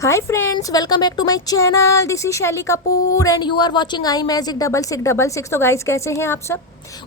Hi friends, welcome back to my channel. This is शैली Kapoor and you are watching I magic 6666। तो guys कैसे हैं आप सब?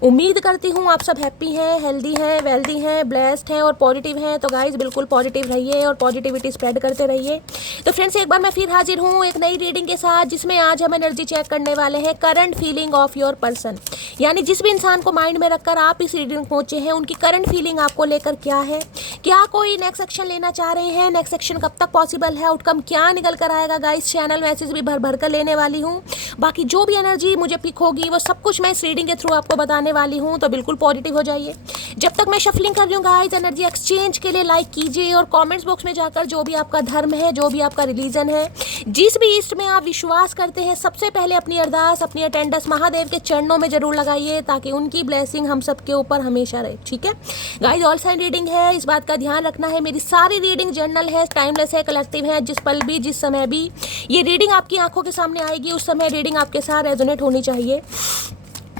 उम्मीद करती हूँ आप सब हैप्पी हैं, हेल्दी हैं, वेल्दी हैं, ब्लेस्ड हैं और पॉजिटिव हैं। तो गाइस बिल्कुल पॉजिटिव रहिए और पॉजिटिविटी स्प्रेड करते रहिए। तो फ्रेंड्स एक बार मैं फिर हाजिर हूँ एक नई रीडिंग के साथ, जिसमें आज हम एनर्जी चेक करने वाले हैं current feeling of your person. यानी जिस भी इंसान को माइंड में रखकर आप इस रीडिंग पहुंचे हैं, उनकी करंट फीलिंग आपको लेकर क्या है, क्या कोई नेक्स्ट एक्शन लेना चाह रहे हैं, नेक्स्ट एक्शन कब तक पॉसिबल है, आउटकम क्या निकल कर आएगा। गाइस चैनल मैसेज भी भर भर कर लेने वाली हूँ। बाकी जो भी एनर्जी मुझे पिक होगी वो सब कुछ मैं इस रीडिंग के थ्रू आपको बताने वाली हूँ। तो बिल्कुल पॉजिटिव हो जाइए। जब तक मैं शफलिंग कर रही हूँ गाइस, एनर्जी एक्सचेंज के लिए लाइक कीजिए और कमेंट्स बॉक्स में जाकर जो भी आपका धर्म है, जो भी आपका रिलीजन है, जिस भी ईस्ट में आप विश्वास करते हैं, सबसे पहले अपनी अरदास, अपनी अटेंडेंस महादेव के चरणों में जरूर लगाइए, ताकि उनकी ब्लेसिंग हम सबके ऊपर हमेशा रहे। ठीक है गाइस, ऑल साइन रीडिंग है, इस बात का ध्यान रखना है। मेरी सारी रीडिंग जर्नल है, टाइमलेस है, कलेक्टिव है। जिस पल भी, जिस समय भी ये रीडिंग आपकी आंखों के सामने आएगी, उस समय रीडिंग आपके साथ रेजोनेट होनी चाहिए।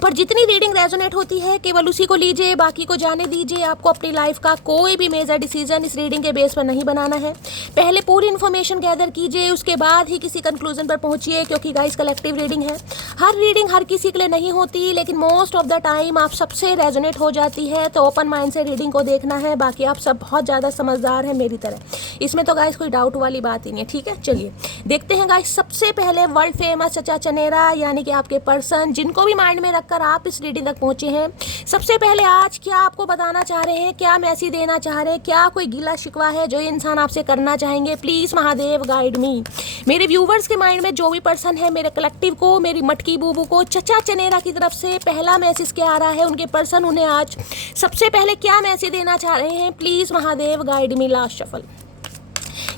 पर जितनी रीडिंग रेजोनेट होती है केवल उसी को लीजिए, बाकी को जाने दीजिए। आपको अपनी लाइफ का कोई भी मेजर डिसीजन इस रीडिंग के बेस पर नहीं बनाना है। पहले पूरी इन्फॉर्मेशन गैदर कीजिए, उसके बाद ही किसी कंक्लूजन पर पहुंचिए, क्योंकि गाइस कलेक्टिव रीडिंग है। हर रीडिंग हर किसी के लिए नहीं होती, लेकिन मोस्ट ऑफ द टाइम आप सबसे रेजोनेट हो जाती है। तो ओपन माइंड से रीडिंग को देखना है। बाकी आप सब बहुत ज़्यादा समझदार हैं मेरी तरह, इसमें तो गाइस कोई डाउट वाली बात ही नहीं है। ठीक है, चलिए देखते हैं गाइस। सबसे पहले वर्ल्ड फेमस चचा चनेरा, यानी कि आपके पर्सन, जिनको भी माइंड में रखकर आप इस रीडिंग तक पहुंचे हैं, सबसे पहले आज क्या आपको बताना चाह रहे हैं, क्या मैसेज देना चाह रहे हैं, क्या कोई गिला शिकवा है जो ये इंसान आपसे करना चाहेंगे। प्लीज महादेव गाइड मी। मेरे व्यूवर्स के माइंड में जो भी पर्सन है, मेरे कलेक्टिव को, मेरी मटकी बूबू को, चचा चनेरा की तरफ से पहला मैसेज क्या आ रहा है, उनके पर्सन उन्हें आज सबसे पहले क्या मैसेज देना चाह रहे हैं। Please Mahadev guide me. Last shuffle,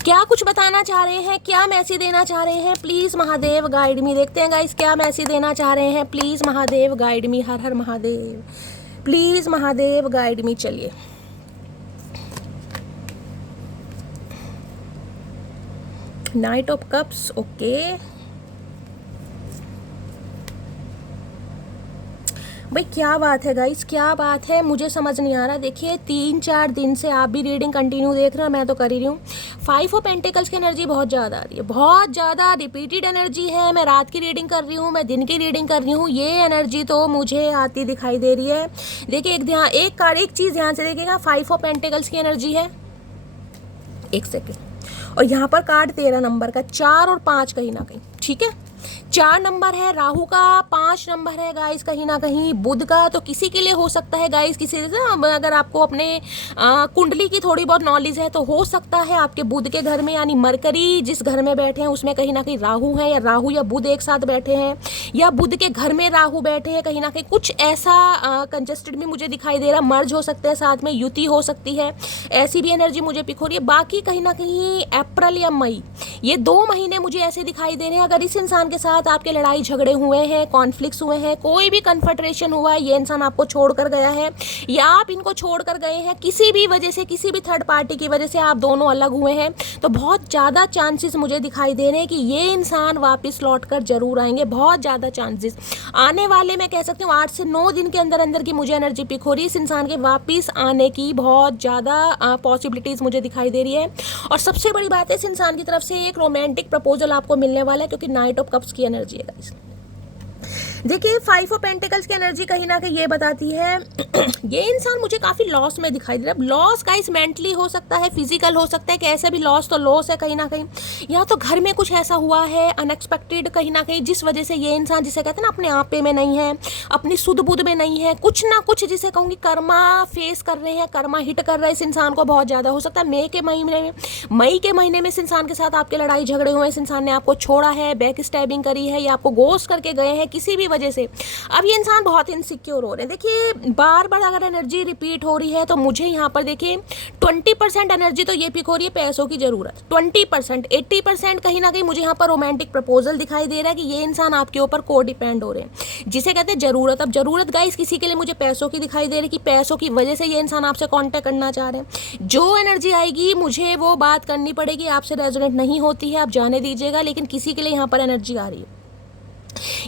क्या कुछ बताना चाह रहे हैं, क्या मैसेज देना चाह रहे हैं। प्लीज महादेव गाइड मी। देखते हैं गाइस क्या मैसेज देना चाह रहे हैं। Please Mahadev guide me. Her her Mahadev. Please Mahadev guide मी। चलिए नाइट ऑफ कप्स, ओके भाई, क्या बात है गाइस, क्या बात है, मुझे समझ नहीं आ रहा। देखिए 3-4 दिन से आप भी रीडिंग कंटिन्यू देख रहे हो, मैं तो कर ही रही हूँ। 5 ऑफ पेंटिकल्स की एनर्जी बहुत ज़्यादा आ रही है, बहुत ज़्यादा रिपीटेड एनर्जी है। मैं रात की रीडिंग कर रही हूँ, मैं दिन की रीडिंग कर रही हूँ, ये एनर्जी तो मुझे आती दिखाई दे रही है। देखिए एक चीज़ ध्यान से देखिएगा, 5 ऑफ पेंटिकल्स की एनर्जी है। एक सेकेंड, और यहाँ पर कार्ड 13 नंबर का, 4 और 5 कहीं ना कहीं। ठीक है, 4 नंबर है राहु का, 5 नंबर है गाइस कहीं ना कहीं बुध का। तो किसी के लिए हो सकता है गाइस, किसी से अगर आपको अपने कुंडली की थोड़ी बहुत नॉलेज है, तो हो सकता है आपके बुध के घर में, यानी मरकरी जिस घर में बैठे हैं उसमें कहीं ना कहीं राहु है, या राहु या बुध एक साथ बैठे हैं, या बुध के घर में राहु बैठे हैं। कहीं ना कहीं कुछ ऐसा कंजस्टेड भी मुझे दिखाई दे रहा, मर्ज हो सकते हैं, साथ में युति हो सकती है, ऐसी भी एनर्जी मुझे पिक हो रही है। बाकी कहीं ना कहीं अप्रैल या मई, ये 2 महीने मुझे ऐसे दिखाई दे रहे हैं। अगर इस इंसान के साथ आपके लड़ाई झगड़े हुए हैं, कॉन्फ्लिक्ट्स हुए हैं, कोई भी कन्फर्ट्रेशन हुआ है, ये इंसान आपको छोड़कर गया है या आप इनको छोड़कर गए हैं, किसी भी वजह से, किसी भी थर्ड पार्टी की वजह से आप दोनों अलग हुए हैं, तो बहुत ज़्यादा चांसेस मुझे दिखाई दे रहे हैं कि ये इंसान वापस लौट कर जरूर आएंगे। बहुत ज़्यादा चांसेस आने वाले, मैं कह सकती हूँ 8 से 9 दिन के अंदर अंदर की मुझे एनर्जी पिक हो रही है। इस इंसान के वापस आने की बहुत ज़्यादा पॉसिबिलिटीज़ मुझे दिखाई दे रही है। और सबसे बड़ी बात है, इस इंसान की तरफ से एक रोमांटिक प्रपोजल आपको मिलने वाला है, क्योंकि नाइट ऑफ कप्स की एनर्जी है गाइस। देखिए 5 ऑफ पेंटिकल्स की एनर्जी कहीं ना कहीं ये बताती है ये इंसान मुझे काफ़ी लॉस में दिखाई दे रहा है। लॉस का इस मेंटली हो सकता है, फिजिकल हो सकता है, कि ऐसे भी लॉस तो लॉस है कहीं ना कहीं, या तो घर में कुछ ऐसा हुआ है अनएक्सपेक्टेड कहीं ना कहीं, जिस वजह से ये इंसान, जिसे कहते हैं ना अपने आपे में नहीं है, अपनी सुध बुध में नहीं है, कुछ ना कुछ जिसे कहूँगी कर्मा फेस कर रहे हैं, कर्मा हिट कर रहा है इस इंसान को। बहुत ज़्यादा हो सकता है मई के महीने में इस इंसान के साथ आपके लड़ाई झगड़े हुए हैं, इस इंसान ने आपको छोड़ा है, बैक स्टैबिंग करी है, या आपको गोस्ट करके गए हैं किसी भी वजह से। अब ये इंसान बहुत इनसिक्योर हो रहे हैं। देखिए बार बार अगर एनर्जी रिपीट हो रही है, तो मुझे यहाँ पर देखिए 20% एनर्जी तो ये पिक हो रही है पैसों की जरूरत, 20%, 80% कहीं ना कहीं मुझे यहाँ पर रोमांटिक प्रपोजल दिखाई दे रहा है कि ये इंसान आपके ऊपर को डिपेंड हो रहे हैं, जिसे कहते हैं जरूरत। अब जरूरत गाइस किसी के लिए मुझे पैसों की दिखाई दे रही है, कि पैसों की वजह से ये इंसान आपसे कांटेक्ट करना चाह रहे हैं। जो एनर्जी आएगी मुझे वो बात करनी पड़ेगी, आपसे रेजोनेट नहीं होती है, आप जाने दीजिएगा, लेकिन किसी के लिए यहाँ पर एनर्जी आ रही है।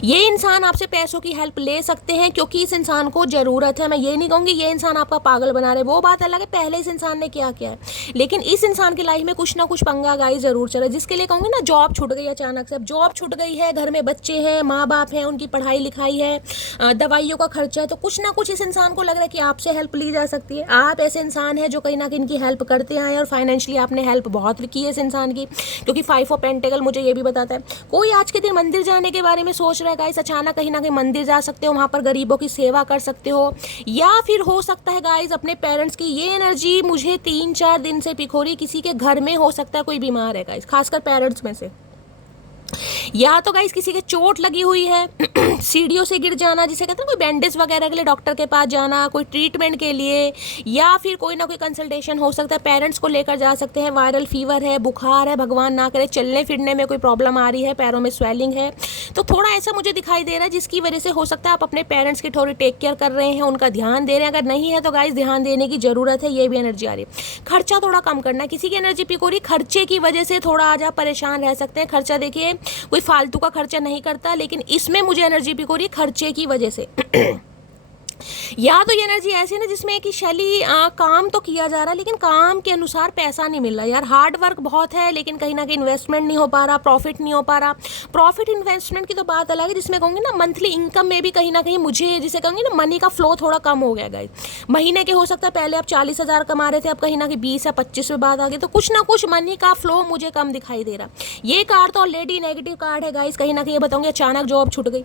ये इंसान आपसे पैसों की हेल्प ले सकते हैं क्योंकि इस इंसान को ज़रूरत है। मैं ये नहीं कहूँगी ये इंसान आपका पागल बना रहे, वो बात अलग है, पहले इस इंसान ने क्या किया है, लेकिन इस इंसान की लाइफ में कुछ ना कुछ पंगा गाइस ज़रूर चला, जिसके लिए कहूँगी ना जॉब छूट गई अचानक से। अब जॉब छूट गई है, घर में बच्चे हैं, माँ बाप हैं, उनकी पढ़ाई लिखाई है, दवाइयों का खर्चा है, तो कुछ ना कुछ इस इंसान को लग रहा है कि आपसे हेल्प ली जा सकती है। आप ऐसे इंसान हैं जो कहीं ना कहीं इनकी हेल्प करते आए और फाइनेंशियली आपने हेल्प बहुत की है इस इंसान की, क्योंकि 5 ऑफ पेंटिकल मुझे ये भी बताता है। कोई आज के दिन मंदिर जाने के बारे में सोच रहा है गाइस, अचानक कहीं ना कहीं मंदिर जा सकते हो, वहाँ पर गरीबों की सेवा कर सकते हो, या फिर हो सकता है गाइस अपने पेरेंट्स की ये एनर्जी मुझे 3-4 दिन से पिखो रही, किसी के घर में हो सकता है कोई बीमार है गाइस, खासकर पेरेंट्स में से, या तो गाइस किसी के चोट लगी हुई है सीढ़ियों से गिर जाना, जिसे कहते हैं कोई बैंडेज वगैरह के लिए डॉक्टर के पास जाना, कोई ट्रीटमेंट के लिए, या फिर कोई ना कोई कंसल्टेशन हो सकता है, पेरेंट्स को लेकर जा सकते हैं, वायरल फीवर है, बुखार है, भगवान ना करे चलने फिरने में कोई प्रॉब्लम आ रही है, पैरों में स्वेलिंग है, तो थोड़ा ऐसा मुझे दिखाई दे रहा है जिसकी वजह से हो सकता है आप अपने पेरेंट्स की थोड़ी टेक केयर कर रहे हैं, उनका ध्यान दे रहे हैं। अगर नहीं है तो गाइस ध्यान देने की जरूरत है, ये भी एनर्जी आ रही है। खर्चा थोड़ा कम करना है, किसी की एनर्जी पिकोरी खर्चे की वजह से थोड़ा आज आप परेशान रह सकते हैं। खर्चा देखिए कोई फालतू का खर्चा नहीं करता, लेकिन इसमें मुझे एनर्जी पिकोरी खर्चे की वजह से या तो ये एनर्जी ऐसी है ना जिसमें कि शैली काम तो किया जा रहा है लेकिन काम के अनुसार पैसा नहीं मिल रहा यार, हार्ड वर्क बहुत है लेकिन कहीं ना कहीं इन्वेस्टमेंट नहीं हो पा रहा, प्रॉफिट नहीं हो पा रहा। प्रॉफिट इन्वेस्टमेंट की तो बात अलग है, जिसमें कहूँगी ना मंथली इनकम में भी कहीं ना कहीं मुझे जिसे कहूँगी ना मनी का फ्लो थोड़ा कम हो गया गाइस। महीने के हो सकता है पहले आप 40,000 कमा रहे थे, अब कहीं ना कहीं 20 या 25 में बात आ गई, तो कुछ ना कुछ मनी का फ्लो मुझे कम दिखाई दे रहा। ये कार्ड तो ऑलरेडी नेगेटिव कार्ड है गाइस, कहीं ना कहीं ये बताऊँगी अचानक जॉब छूट गई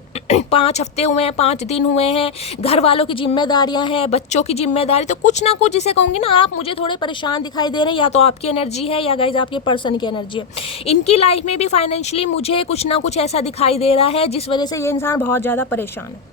5 हफ्ते हुए हैं, 5 दिन हुए हैं, घर वालों की जिम्मेदारियां हैं, बच्चों की जिम्मेदारी, तो कुछ ना कुछ जिसे कहूँगी ना आप मुझे थोड़े परेशान दिखाई दे रहे हैं, या तो आपकी एनर्जी है या गाइज आपके पर्सन की एनर्जी है। इनकी लाइफ में भी फाइनेंशियली मुझे कुछ ना कुछ ऐसा दिखाई दे रहा है जिस वजह से ये इंसान बहुत ज़्यादा परेशान है।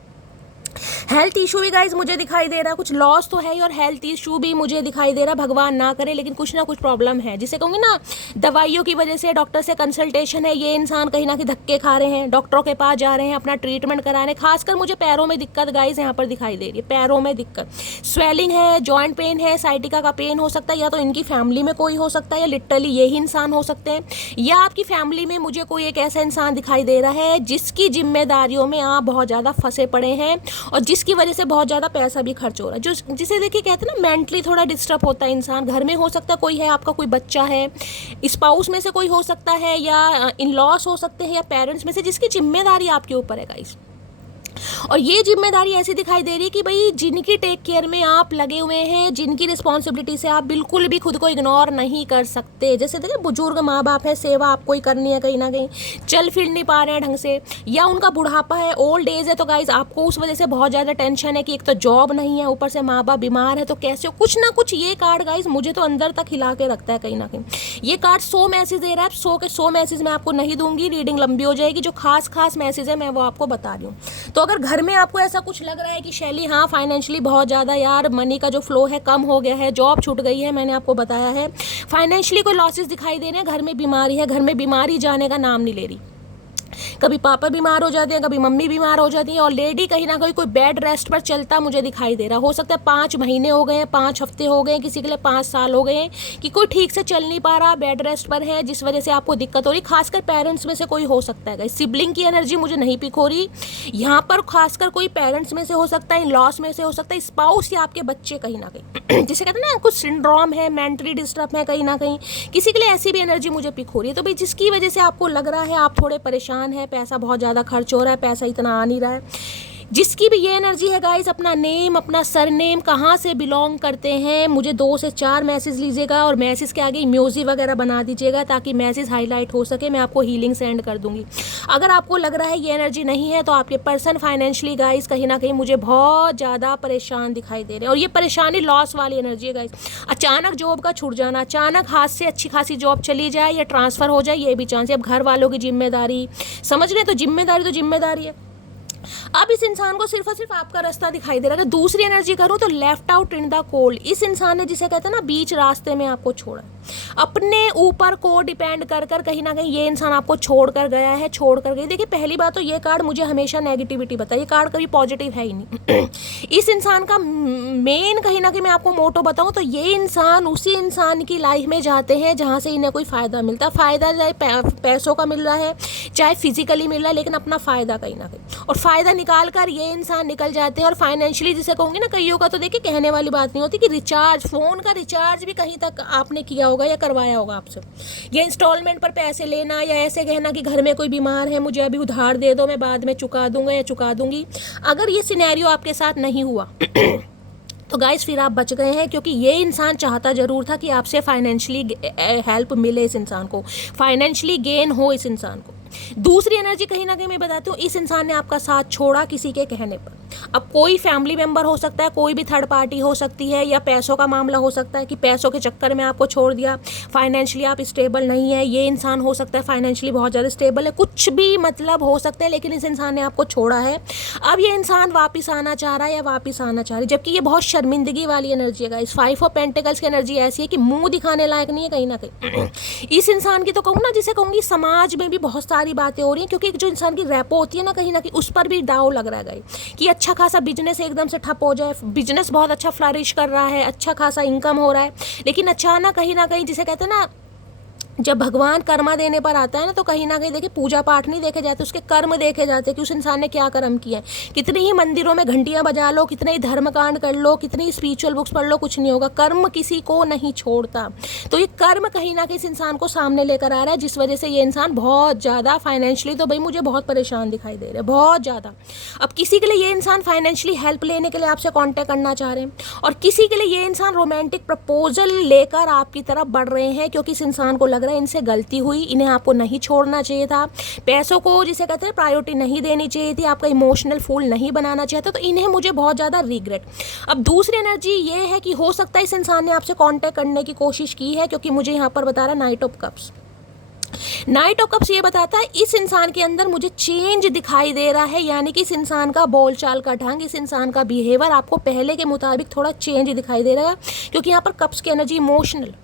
हेल्थ इशू भी गाइज मुझे दिखाई दे रहा है, कुछ लॉस तो है ही और हेल्थ इशू भी मुझे दिखाई दे रहा, भगवान ना करे लेकिन कुछ ना कुछ प्रॉब्लम है, जिसे कहूँगी ना दवाइयों की वजह से, डॉक्टर से कंसल्टेशन है, ये इंसान कहीं ना कहीं धक्के खा रहे हैं, डॉक्टरों के पास जा रहे हैं अपना ट्रीटमेंट कराने। खासकर मुझे पैरों में दिक्कत गाइज यहाँ पर दिखाई दे रही है, पैरों में दिक्कत, स्वेलिंग है, जॉइंट पेन है, साइटिका का पेन हो सकता है, या तो इनकी फैमिली में कोई हो सकता है या लिटरली यही इंसान हो सकते हैं, या आपकी फैमिली में मुझे कोई एक ऐसा इंसान दिखाई दे रहा है जिसकी जिम्मेदारियों में आप बहुत ज़्यादा फंसे पड़े हैं और जिसकी वजह से बहुत ज़्यादा पैसा भी खर्च हो रहा है, जो जिसे देखिए कहते हैं ना मेंटली थोड़ा डिस्टर्ब होता है इंसान। घर में हो सकता है कोई है, आपका कोई बच्चा है, स्पाउस में से कोई हो सकता है, या इन लॉस हो सकते हैं, या पेरेंट्स में से जिसकी जिम्मेदारी आपके ऊपर है गाइस। और ये जिम्मेदारी ऐसी दिखाई दे रही है कि भाई जिनकी टेक केयर में आप लगे हुए हैं, जिनकी रिस्पॉन्सिबिलिटी से आप बिल्कुल भी खुद को इग्नोर नहीं कर सकते। जैसे देखिए बुजुर्ग माँ बाप है, सेवा आपको ही करनी है, कहीं ना कहीं चल फिर नहीं पा रहे हैं ढंग से, या उनका बुढ़ापा है, ओल्ड एज है, तो गाइज आपको उस वजह से बहुत ज़्यादा टेंशन है कि एक तो जॉब नहीं है, ऊपर से माँ बाप बीमार है, तो कैसे हो कुछ ना कुछ। ये कार्ड गाइज मुझे तो अंदर तक हिला के रखता है कहीं ना कहीं। ये कार्ड 100 मैसेज दे रहा है, 100 के 100 मैसेज मैं आपको नहीं दूंगी, रीडिंग लंबी हो जाएगी। जो खास मैसेज है मैं वो आपको बता रही हूँ। तो अगर घर में आपको ऐसा कुछ लग रहा है कि शैली हाँ फाइनेंशियली बहुत ज़्यादा यार मनी का जो फ्लो है कम हो गया है, जॉब छूट गई है, मैंने आपको बताया है, फाइनेंशियली कोई लॉसेस दिखाई दे रहे हैं, घर में बीमारी है, घर में बीमारी जाने का नाम नहीं ले रही, कभी पापा बीमार हो जाते हैं, कभी मम्मी बीमार हो जाती है, और लेडी कहीं ना कहीं कोई बेड रेस्ट पर चलता मुझे दिखाई दे रहा। हो सकता है 5 महीने हो गए हैं, 5 हफ्ते हो गए हैं, किसी के लिए 5 साल हो गए हैं कि कोई ठीक से चल नहीं पा रहा, बेड रेस्ट पर है, जिस वजह से आपको दिक्कत हो रही। खासकर पेरेंट्स में से कोई हो सकता है, सिबलिंग की एनर्जी मुझे नहीं पिक हो रही यहाँ पर, खासकर कोई पेरेंट्स में से हो सकता है, लॉस में से हो सकता है, स्पाउस या आपके बच्चे कहीं ना कहीं जिसे कहते हैं ना कुछ सिंड्रोम है, मेंटली डिस्टर्ब है, कहीं ना कहीं किसी के लिए ऐसी भी एनर्जी मुझे पिक हो रही है। तो भाई जिसकी वजह से आपको लग रहा है आप थोड़े परेशान हैं, पैसा बहुत ज़्यादा खर्च हो रहा है, पैसा इतना आ नहीं रहा है, जिसकी भी ये एनर्जी है गाइस, अपना नेम, अपना सरनेम, कहाँ से बिलोंग करते हैं, मुझे 2 से 4 मैसेज लीजिएगा और मैसेज के आगे इमोजी वगैरह बना दीजिएगा ताकि मैसेज हाईलाइट हो सके, मैं आपको हीलिंग सेंड कर दूंगी। अगर आपको लग रहा है ये एनर्जी नहीं है तो आपके पर्सन फाइनेंशियली गाइस कहीं ना कहीं मुझे बहुत ज़्यादा परेशान दिखाई दे रहे हैं, और ये परेशानी लॉस वाली एनर्जी है गाइस। अचानक जॉब का छूट जाना, अचानक हाथ से अच्छी खासी जॉब चली जाए या ट्रांसफ़र हो जाए, ये भी चांस है। अब घर वालों की जिम्मेदारी समझ रहे, तो जिम्मेदारी है। अब इस इंसान को सिर्फ और सिर्फ आपका रास्ता दिखाई दे रहा है। अगर दूसरी एनर्जी करूँ तो left out in the cold, इस इंसान ने जिसे कहते हैं ना बीच रास्ते में आपको छोड़ा, अपने ऊपर को डिपेंड कर कर कहीं ना कहीं ये इंसान आपको छोड़ कर गया है, छोड़ कर गई। देखिए पहली बात तो ये कार्ड मुझे हमेशा नेगेटिविटी बताता है, ये कार्ड कभी पॉजिटिव है ही नहीं। इस इंसान का मेन कहीं ना कहीं मैं आपको मोटो बताऊं तो ये इंसान उसी इंसान की लाइफ में जाते हैं जहाँ से इन्हें कोई फ़ायदा मिलता है। फ़ायदा चाहे पैसों का मिल रहा है, चाहे फिजिकली मिल रहा है, लेकिन अपना फ़ायदा कहीं ना कहीं, और फ़ायदा निकाल कर ये इंसान निकल जाते हैं। और फाइनेंशियली जिसे कहूँगी ना, कईयों का तो देखिए कहने वाली बात नहीं होती कि रिचार्ज, फ़ोन का रिचार्ज भी कहीं तक आपने किया होगा या करवाया होगा आपसे, या इंस्टॉलमेंट पर पैसे लेना, या ऐसे कहना कि घर में कोई बीमार है मुझे अभी उधार दे दो मैं बाद में चुका दूंगा या चुका दूंगी। अगर ये सिनेरियो आपके साथ नहीं हुआ तो गाइस फिर आप बच गए हैं, क्योंकि ये इंसान चाहता ज़रूर था कि आपसे फाइनेंशियली हेल्प मिले, इस इंसान को फाइनेंशियली गेन हो इस इंसान को। दूसरी एनर्जी कहीं ना कहीं मैं बताती हूँ, इस इंसान ने आपका साथ छोड़ा किसी के कहने पर। अब कोई फैमिली मेंबर हो सकता है, कोई भी थर्ड पार्टी हो सकती है, या पैसों का मामला हो सकता है कि पैसों के चक्कर में आपको छोड़ दिया, फाइनेंशियली आप स्टेबल नहीं है। ये इंसान हो सकता है फाइनेंशियली बहुत ज़्यादा स्टेबल है, कुछ भी मतलब हो सकता है, लेकिन इस इंसान ने आपको छोड़ा है। अब ये इंसान वापस आना चाह रहा है या वापस आना चाह रही है, जबकि ये बहुत शर्मिंदगी वाली एनर्जी है गाइस। 5 ऑफ पेंटिकल्स की एनर्जी ऐसी है कि मुंह दिखाने लायक नहीं है कहीं ना कहीं। इस इंसान की तो कहूँ ना, जिसे कहूँगी समाज में भी बहुत सारी बातें हो रही हैं, क्योंकि जो इंसान की रेपो होती है ना, कहीं ना कहीं उस पर भी डाव लग रहा है कि अच्छा खासा बिजनेस एकदम से ठप हो जाए। बिजनेस बहुत अच्छा फ्लरिश कर रहा है, अच्छा खासा इनकम हो रहा है, लेकिन अचानक कहीं ना कहीं, जिसे कहते हैं ना, जब भगवान कर्मा देने पर आता है ना, तो कहीं ना कहीं देखिए पूजा पाठ नहीं देखे जाते, उसके कर्म देखे जाते हैं कि उस इंसान ने क्या कर्म किया है। कितनी ही मंदिरों में घंटियां बजा लो, कितने ही धर्मकांड कर लो, कितनी स्पिरिचुअल बुक्स पढ़ लो, कुछ नहीं होगा। कर्म किसी को नहीं छोड़ता। तो ये कर्म कहीं ना कहीं इस इंसान को सामने लेकर आ रहा है, जिस वजह से ये इंसान बहुत ज़्यादा फाइनेंशियली तो भाई मुझे बहुत परेशान दिखाई दे रहे हैं, बहुत ज़्यादा। अब किसी के लिए ये इंसान फाइनेंशियली हेल्प लेने के लिए आपसे कॉन्टैक्ट करना चाह रहे हैं, और किसी के लिए ये इंसान रोमांटिक प्रपोजल लेकर आपकी तरफ बढ़ रहे हैं, क्योंकि इस इंसान को लग रहा है इनसे गलती हुई, इन्हें आपको नहीं छोड़ना चाहिए था, पैसों को जिसे कहते हैं प्रायोरिटी नहीं देनी चाहिए थी, आपका इमोशनल फूल नहीं बनाना चाहिए था, तो इन्हें मुझे बहुत ज़्यादा रिग्रेट। अब दूसरी एनर्जी ये है कि हो सकता है इस इंसान ने आपसे कांटेक्ट करने की कोशिश की है, क्योंकि मुझे यहाँ पर बता रहा है night of cups. Night of cups ये बताता है इस इंसान के अंदर मुझे चेंज दिखाई दे रहा है, यानी कि इस इंसान का बोलचाल का ढंग, इस इंसान का बिहेवियर आपको पहले के मुताबिक थोड़ा चेंज दिखाई दे रहा है, क्योंकि यहाँ पर कप्स की एनर्जी इमोशनल।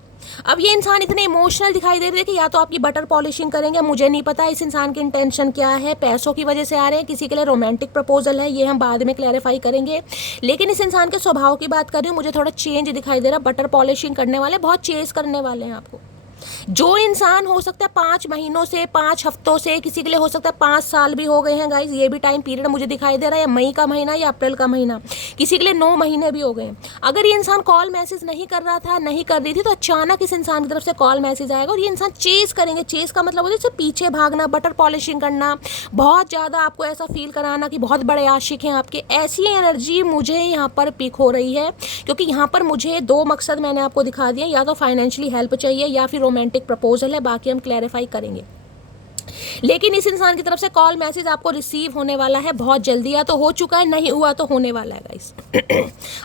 अब ये इंसान इतने इमोशनल दिखाई दे रहे हैं कि या तो आपकी बटर पॉलिशिंग करेंगे, मुझे नहीं पता इस इंसान की इंटेंशन क्या है, पैसों की वजह से आ रहे हैं, किसी के लिए रोमांटिक प्रपोजल है, ये हम बाद में क्लैरिफाई करेंगे। लेकिन इस इंसान के स्वभाव की बात कर रही हूँ, मुझे थोड़ा चेंज दिखाई दे रहा है, बटर पॉलिशिंग करने वाले, बहुत चेज करने वाले हैं आपको। जो इंसान हो सकता है 5 महीनों से, 5 हफ्तों से, किसी के लिए हो सकता है 5 साल भी हो गए हैं गाइस, ये भी टाइम पीरियड मुझे दिखाई दे रहा है, या मई का महीना या अप्रैल का महीना, किसी के लिए 9 महीने भी हो गए हैं। अगर ये इंसान कॉल मैसेज नहीं कर रहा था, नहीं कर रही थी, तो अचानक इस इंसान की तरफ से कॉल मैसेज आएगा और ये इंसान चेज करेंगे। चेज का मतलब होता है पीछे भागना, बटर पॉलिशिंग करना, बहुत ज़्यादा आपको ऐसा फील कराना कि बहुत बड़े आशिक हैं आपके। ऐसी एनर्जी मुझे यहाँ पर पिक हो रही है, क्योंकि यहाँ पर मुझे 2 मकसद मैंने आपको दिखा दिए, या तो फाइनेंशियली हेल्प चाहिए या फिर रोमांटिक प्रपोजल है, बाकी हम क्लैरिफाई करेंगे। लेकिन इस इंसान की तरफ से कॉल मैसेज आपको रिसीव होने वाला है बहुत जल्दी, या तो हो चुका है, नहीं हुआ तो होने वाला है गाइस।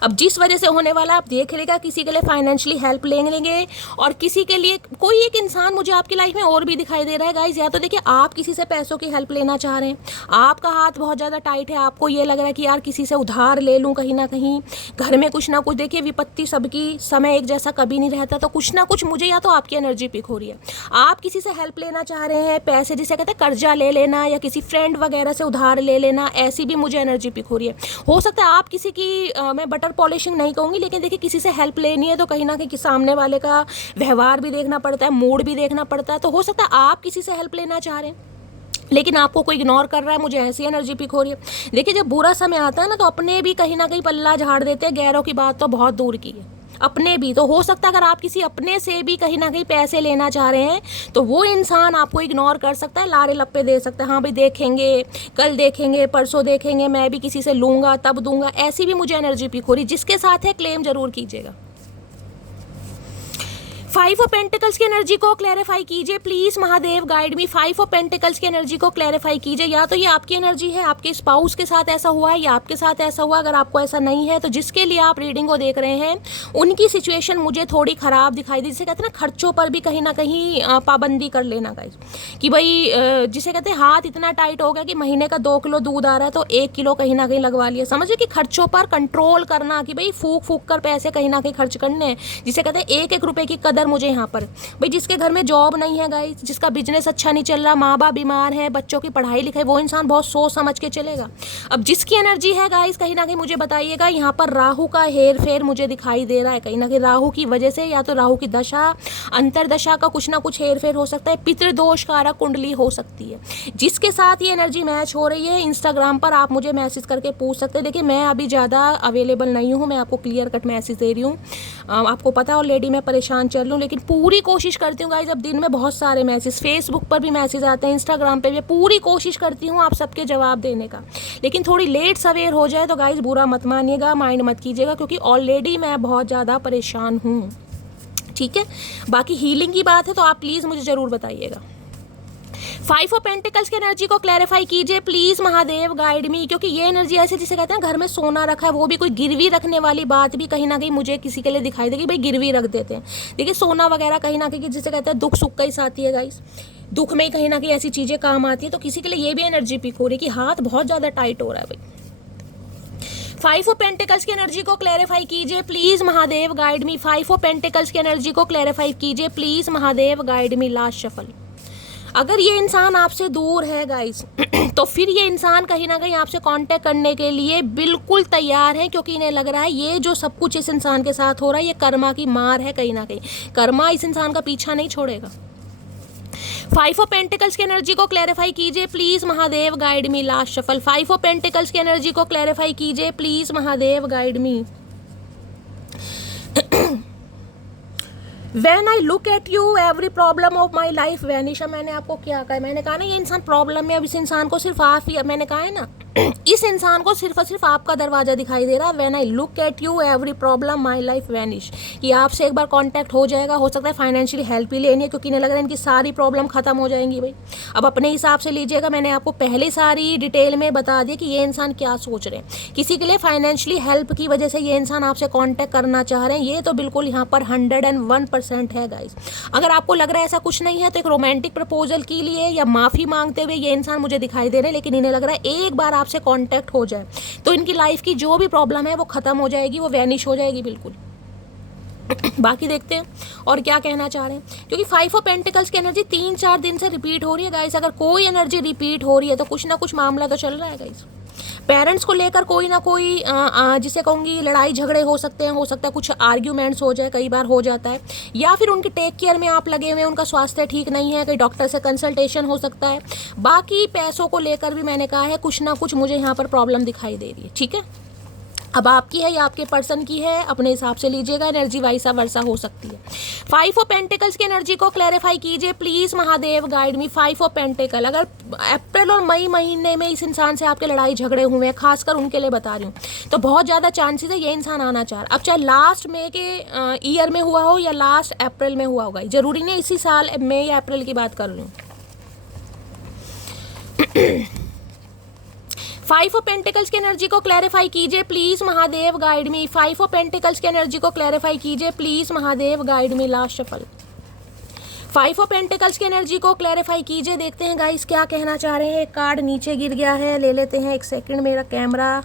अब जिस वजह से होने वाला आप देख लेगा, किसी के लिए फाइनेंशियली हेल्प लेंगे, और किसी के लिए कोई एक इंसान मुझे आपकी लाइफ में और भी दिखाई दे रहा है गाइस। या तो देखिए आप किसी से पैसों की हेल्प लेना चाह रहे हैं, आपका हाथ बहुत ज़्यादा टाइट है, आपको ये लग रहा है कि यार किसी से उधार ले लूँ, कहीं ना कहीं घर में कुछ ना कुछ, देखिए विपत्ति सबकी, समय एक जैसा कभी नहीं रहता, तो कुछ ना कुछ मुझे, या तो आपकी एनर्जी पिक हो रही है, आप किसी से हेल्प लेना चाह रहे हैं, पैसे जिसे कहते हैं कर्जा ले लेना, या किसी फ्रेंड वगैरह से उधार ले लेना, ऐसी भी मुझे एनर्जी पिक हो रही है। हो सकता है आप किसी की मैं बटर पॉलिशिंग नहीं कहूँगी, लेकिन देखिए किसी से हेल्प लेनी है तो कहीं ना कहीं सामने वाले का व्यवहार भी देखना पड़ता है, मूड भी देखना पड़ता है, तो हो सकता है आप किसी से हेल्प लेना चाह रहे हैं लेकिन आपको कोई इग्नोर कर रहा है, मुझे ऐसी एनर्जी पिक हो रही है। देखिए जब बुरा समय आता है ना, तो अपने भी कहीं ना कहीं पल्ला झाड़ देते हैं, गैरों की बात तो बहुत दूर की है, अपने भी। तो हो सकता है अगर आप किसी अपने से भी कहीं ना कहीं पैसे लेना चाह रहे हैं, तो वो इंसान आपको इग्नोर कर सकता है, लारे लप्पे दे सकता है, हाँ भाई देखेंगे, कल देखेंगे, परसों देखेंगे, मैं भी किसी से लूँगा तब दूंगा, ऐसी भी मुझे एनर्जी पिक हो रही। जिसके साथ है क्लेम जरूर कीजिएगा। 5 ऑफ पेंटिकल्स की एनर्जी को क्लैरिफाई कीजिए please, Mahadev guide me. 5 of pentacles की एनर्जी को क्लैरिफाई कीजिए। या तो ये आपकी एनर्जी है, आपके स्पाउस के साथ ऐसा हुआ है, या आपके साथ ऐसा हुआ। अगर आपको ऐसा नहीं है तो जिसके लिए आप रीडिंग को देख रहे हैं उनकी सिचुएशन मुझे थोड़ी खराब दिखाई दी। जिसे कहते हैं ना खर्चों पर भी कहीं ना कहीं पाबंदी कर लेना गाइस, कि भाई जिसे कहते हैं हाथ इतना टाइट हो गया कि महीने का 2 किलो दूध आ रहा है तो 1 किलो कहीं ना कहीं लगवा लिया। समझिए कि खर्चों पर कंट्रोल करना, कि भाई फूक फूक कर पैसे कहीं ना कहीं खर्च करने हैं। जिसे कहते हैं 1-1 रुपए की कदर ऑर्डर मुझे यहाँ पर। भाई जिसके घर में जॉब नहीं है गाइस, जिसका बिजनेस अच्छा नहीं चल रहा, माँ बाप बीमार है, बच्चों की पढ़ाई लिखाई, वो इंसान बहुत सोच समझ के चलेगा। अब जिसकी एनर्जी है गाइस, कहीं ना कहीं मुझे बताइएगा, यहाँ पर राहु का हेर फेर मुझे दिखाई दे रहा है। कहीं ना कहीं राहु की वजह से, या तो राहु की दशा अंतरदशा का कुछ ना कुछ हेर फेर हो सकता है, पितृदोष कारक कुंडली हो सकती है। जिसके साथ ये एनर्जी मैच हो रही है, इंस्टाग्राम पर आप मुझे मैसेज करके पूछ सकते हैं। देखिए मैं अभी ज़्यादा अवेलेबल नहीं हूँ, मैं आपको क्लियर कट मैसेज दे रही हूँ। आपको पता है ऑलरेडी मैं परेशान चल रही हूँ, लेकिन पूरी कोशिश करती हूँ गाइज। अब दिन में बहुत सारे मैसेज, फेसबुक पर भी मैसेज आते हैं, इंस्टाग्राम पे भी, पूरी कोशिश करती हूँ आप सबके जवाब देने का। लेकिन थोड़ी लेट सवेर हो जाए तो गाइज बुरा मत मानिएगा, माइंड मत कीजिएगा, क्योंकि ऑलरेडी मैं बहुत ज़्यादा परेशान हूँ। ठीक है, बाकी हीलिंग की बात है तो आप प्लीज़ मुझे ज़रूर बताइएगा। 5 ऑफ पेंटिकल्स की एनर्जी को क्लैरिफाई कीजिए प्लीज महादेव, गाइड मी। क्योंकि ये एनर्जी ऐसे जिसे कहते हैं घर में सोना रखा है, वो भी कोई गिरवी रखने वाली बात भी कहीं ना कहीं मुझे किसी के लिए दिखाई देगी। भाई गिरवी रख देते हैं, देखिए सोना वगैरह कहीं ना कहीं जिसे कहते हैं दुख सुख का ही साथी है गाइस, दुख में ही कहीं ना कहीं ऐसी चीज़ें काम आती है। तो किसी के लिए ये भी एनर्जी पिक हो रही है कि हाथ बहुत ज़्यादा टाइट हो रहा है। भाई 5 ऑफ पेंटिकल्स की एनर्जी को क्लैरिफाई कीजिए please Mahadev, guide me. 5 of pentacles की एनर्जी को क्लैरिफाई कीजिए please Mahadev, guide me. Last shuffle. अगर ये इंसान आपसे दूर है गाइस तो फिर ये इंसान कहीं ना कहीं आपसे कांटेक्ट करने के लिए बिल्कुल तैयार है, क्योंकि इन्हें लग रहा है ये जो सब कुछ इस इंसान के साथ हो रहा है ये कर्मा की मार है। कहीं ना कहीं कर्मा इस इंसान का पीछा नहीं छोड़ेगा। 5 ऑफ पेंटिकल्स की एनर्जी को क्लैरिफाई कीजिए please Mahadev, guide me. Last shuffle. 5 of pentacles की एनर्जी को क्लैरिफाई कीजिए please Mahadev, guide me. When I look at you, every problem of my life vanish। मैंने आपको क्या कहा, मैंने कहा ना ये इंसान प्रॉब्लम में, अब इस इंसान को सिर्फ आप ही, मैंने कहा है ना इस इंसान को सिर्फ और सिर्फ आपका दरवाजा दिखाई दे रहा है। When I look at you, every problem my life vanish। कि आपसे एक बार कांटेक्ट हो जाएगा, हो सकता है फाइनेंशियली हेल्प ही लेनी है, क्योंकि इन्हें लग रहा है इनकी सारी प्रॉब्लम खत्म हो जाएंगी। भाई अब अपने हिसाब से लीजिएगा, मैंने आपको पहले सारी डिटेल में बता दिया कि ये इंसान क्या सोच रहे हैं। किसी के लिए फाइनेंशियली हेल्प की वजह से ये इंसान आपसे कॉन्टैक्ट करना चाह रहे हैं, ये तो बिल्कुल यहाँ पर 101% है गाइस। अगर आपको लग रहा है ऐसा कुछ नहीं है तो एक रोमांटिक प्रपोजल के लिए या माफ़ी मांगते हुए ये इंसान मुझे दिखाई दे रहे हैं, लेकिन इन्हें लग रहा है एक बार आपसे कांटेक्ट हो जाए तो इनकी लाइफ की जो भी प्रॉब्लम है वो खत्म हो जाएगी, वो वैनिश हो जाएगी बिल्कुल। बाकी देखते हैं और क्या कहना चाह रहे हैं, क्योंकि 5 ऑफ पेंटिकल्स की एनर्जी 3-4 दिन से रिपीट हो रही है गाइस। अगर कोई एनर्जी रिपीट हो रही है तो कुछ ना कुछ मामला तो चल रहा है गाइस। पेरेंट्स को लेकर कोई ना कोई जिसे कहूँगी लड़ाई झगड़े हो सकते हैं, हो सकता है कुछ आर्ग्यूमेंट्स हो जाए, कई बार हो जाता है, या फिर उनके टेक केयर में आप लगे हुए हैं, उनका स्वास्थ्य ठीक नहीं है, कहीं डॉक्टर से कंसल्टेशन हो सकता है। बाकी पैसों को लेकर भी मैंने कहा है कुछ ना कुछ मुझे यहाँ पर प्रॉब्लम दिखाई दे रही है। ठीक है, अब आपकी है या आपके पर्सन की है, अपने हिसाब से लीजिएगा, एनर्जी वाइसा वर्सा हो सकती है। 5 ऑफ पेंटिकल्स की एनर्जी को क्लैरिफाई कीजिए please Mahadev, guide me. 5 of pentacle, अगर अप्रैल और मई महीने में इस इंसान से आपके लड़ाई झगड़े हुए हैं, खासकर उनके लिए बता रही हूँ, तो बहुत ज़्यादा चांसेस है ये इंसान आना चाह रहा। अब चाहे लास्ट मई के ईयर में हुआ हो या लास्ट अप्रैल में हुआ होगा, जरूरी नहीं इसी साल मई या अप्रैल की बात कर रही हूँ। 5 ऑफ पेंटिकल्स की एनर्जी को क्लैरिफाई कीजिए please Mahadev, guide me. 5 of pentacles की एनर्जी को क्लैरिफाई कीजिए please Mahadev, guide me. Last shuffle. 5 of pentacles की एनर्जी को क्लैरिफाई कीजिए, देखते हैं गाइस क्या कहना चाह रहे हैं। एक कार्ड नीचे गिर गया है, ले लेते हैं, एक सेकंड, मेरा कैमरा।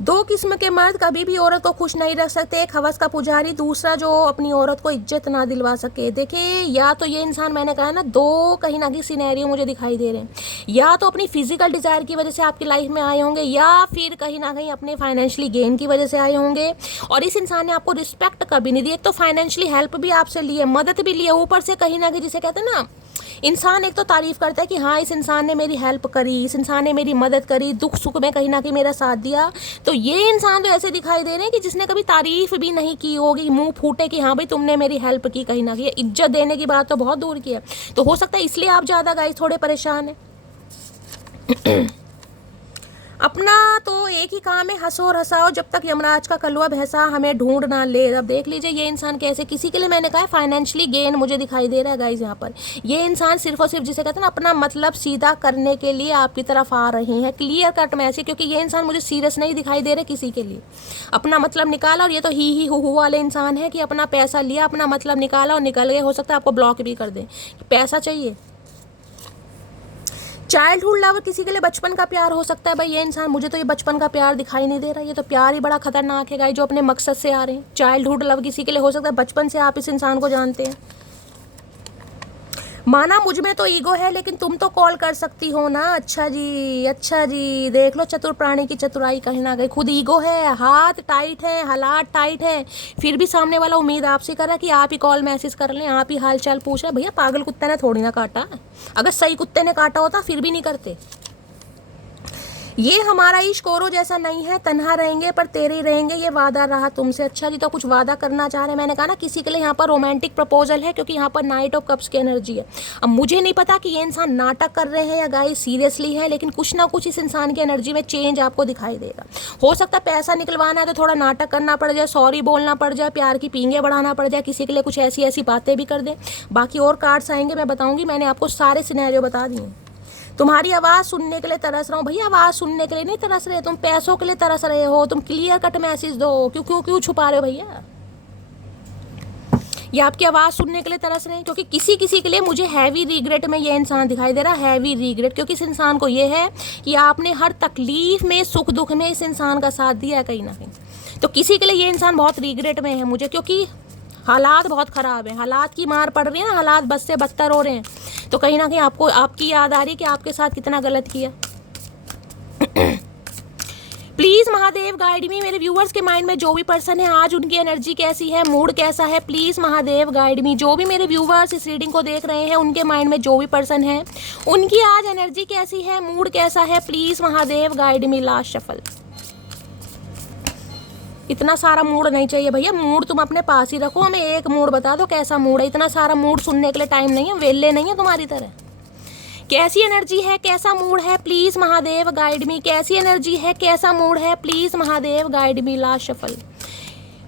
दो किस्म के मर्द कभी भी औरत को खुश नहीं रख सकते, एक हवस का पुजारी, दूसरा जो अपनी औरत को इज्जत ना दिलवा सके। देखिए या तो ये इंसान, मैंने कहा ना, दो कहीं ना कहीं सिनेरियो मुझे दिखाई दे रहे हैं, या तो अपनी फिजिकल डिजायर की वजह से आपकी लाइफ में आए होंगे, या फिर कहीं ना कहीं अपने फाइनेंशियली गेन की वजह से आए होंगे। और इस इंसान ने आपको रिस्पेक्ट कभी नहीं दी, एक तो फाइनेंशियली हेल्प भी आपसे लिए, मदद भी लिए, ऊपर से कहीं ना कहीं जिसे कहते हैं ना, इंसान एक तो तारीफ करता है कि हाँ इस इंसान ने मेरी हेल्प करी, इस इंसान ने मेरी मदद करी, दुख सुख में कहीं ना कहीं मेरा साथ दिया। तो ये इंसान तो ऐसे दिखाई दे रहे हैं कि जिसने कभी तारीफ भी नहीं की होगी, मुंह फूटे कि हाँ भाई तुमने मेरी हेल्प की, कहीं ना कहीं इज्जत देने की बात तो बहुत दूर की है। तो हो सकता है इसलिए आप ज़्यादा गाइस थोड़े परेशान हैं। अपना तो एक ही काम है, हंसो और हंसाओ जब तक यमराज का कलवा भैंसा हमें ढूंढ ना ले। अब देख लीजिए ये इंसान कैसे, किसी के लिए मैंने कहा फाइनेंशियली गेन मुझे दिखाई दे रहा है गाइस। यहाँ पर ये इंसान सिर्फ और सिर्फ जिसे कहते हैं ना अपना मतलब सीधा करने के लिए आपकी तरफ आ रहे हैं, क्लियर कट मैसेज, क्योंकि ये इंसान मुझे सीरियस नहीं दिखाई दे रहे किसी के लिए। अपना मतलब निकाला, और ये तो ही हु वाले इंसान है कि अपना पैसा लिया, अपना मतलब निकाला और निकल गए। हो सकता है आपको ब्लॉक भी कर दें, पैसा चाहिए, चाइल्डहुड लव किसी के लिए बचपन का प्यार हो सकता है भाई। ये इंसान, मुझे तो ये बचपन का प्यार दिखाई नहीं दे रहा, ये तो प्यार ही बड़ा खतरनाक है गाइस, जो अपने मकसद से आ रहे हैं। चाइल्डहुड लव किसी के लिए हो सकता है, बचपन से आप इस इंसान को जानते हैं। माना मुझ में तो ईगो है, लेकिन तुम तो कॉल कर सकती हो ना। अच्छा जी, अच्छा जी, देख लो चतुर प्राणी की चतुराई कहीं ना कहीं। खुद ईगो है, हाथ टाइट है, हालात टाइट है, फिर भी सामने वाला उम्मीद आपसे कर रहा है कि आप ही कॉल मैसेज कर लें, आप ही हाल चाल पूछ रहे। भैया पागल कुत्ते ने थोड़ी ना काटा, अगर सही कुत्ते ने काटा होता फिर भी नहीं करते। ये हमारा इश्क औरों जैसा नहीं है, तन्हा रहेंगे पर तेरे ही रहेंगे, ये वादा रहा तुमसे। अच्छा जी, तो कुछ वादा करना चाह रहे हैं। मैंने कहा ना किसी के लिए यहाँ पर रोमांटिक प्रपोजल है, क्योंकि यहाँ पर नाइट ऑफ कप्स की एनर्जी है। अब मुझे नहीं पता कि ये इंसान नाटक कर रहे हैं या गाइस सीरियसली है, लेकिन कुछ ना कुछ इस इंसान की एनर्जी में चेंज आपको दिखाई देगा। हो सकता है पैसा निकलवाना है तो थोड़ा नाटक करना पड़ जाए, सॉरी बोलना पड़ जाए, प्यार की पींगे बढ़ाना पड़ जाए, किसी के लिए कुछ ऐसी ऐसी बातें भी कर दें। बाकी और कार्ड्स आएंगे, मैं बताऊंगी। मैंने आपको सारे सिनेरियो बता दिए। तुम्हारी आवाज़ सुनने के लिए तरस रहा हूँ। भैया आवाज़ सुनने के लिए नहीं तरस रहे, तुम पैसों के लिए तरस रहे हो। तुम क्लियर कट मैसेज दो, क्यों क्यों क्यों छुपा रहे हो भैया? ये आपकी आवाज़ सुनने के लिए तरस रहे हैं, क्योंकि किसी किसी के लिए मुझे हैवी रिग्रेट में ये इंसान दिखाई दे रहा है। हैवी रिग्रेट, क्योंकि इस इंसान को ये है कि आपने हर तकलीफ में, सुख दुख में इस इंसान का साथ दिया है कहीं ना कहीं। तो किसी के लिए ये इंसान बहुत रिग्रेट में है मुझे, क्योंकि हालात बहुत ख़राब हैं, हालात की मार पड़ रही है ना, हालात बद से बदतर हो रहे हैं। तो कहीं ना कहीं आपको आपकी याद आ रही है कि आपके साथ कितना गलत किया। प्लीज़ महादेव गाइड मी। मेरे व्यूअर्स के माइंड में जो भी पर्सन है आज, उनकी एनर्जी कैसी है, मूड कैसा है, प्लीज़ महादेव गाइड मी। जो भी मेरे व्यूअर्स इस रीडिंग को देख रहे हैं, उनके माइंड में जो भी पर्सन है, उनकी आज एनर्जी कैसी है, मूड कैसा है, please Mahadev guide me. Last shuffle. इतना सारा मूड नहीं चाहिए भैया, मूड तुम अपने पास ही रखो, हमें एक मूड बता दो कैसा मूड है। इतना सारा मूड सुनने के लिए टाइम नहीं है, वेले नहीं है तुम्हारी तरह। कैसी एनर्जी है, कैसा मूड है, प्लीज़ महादेव गाइड मी। कैसी एनर्जी है, कैसा मूड है, please Mahadev guide me. Last shuffle.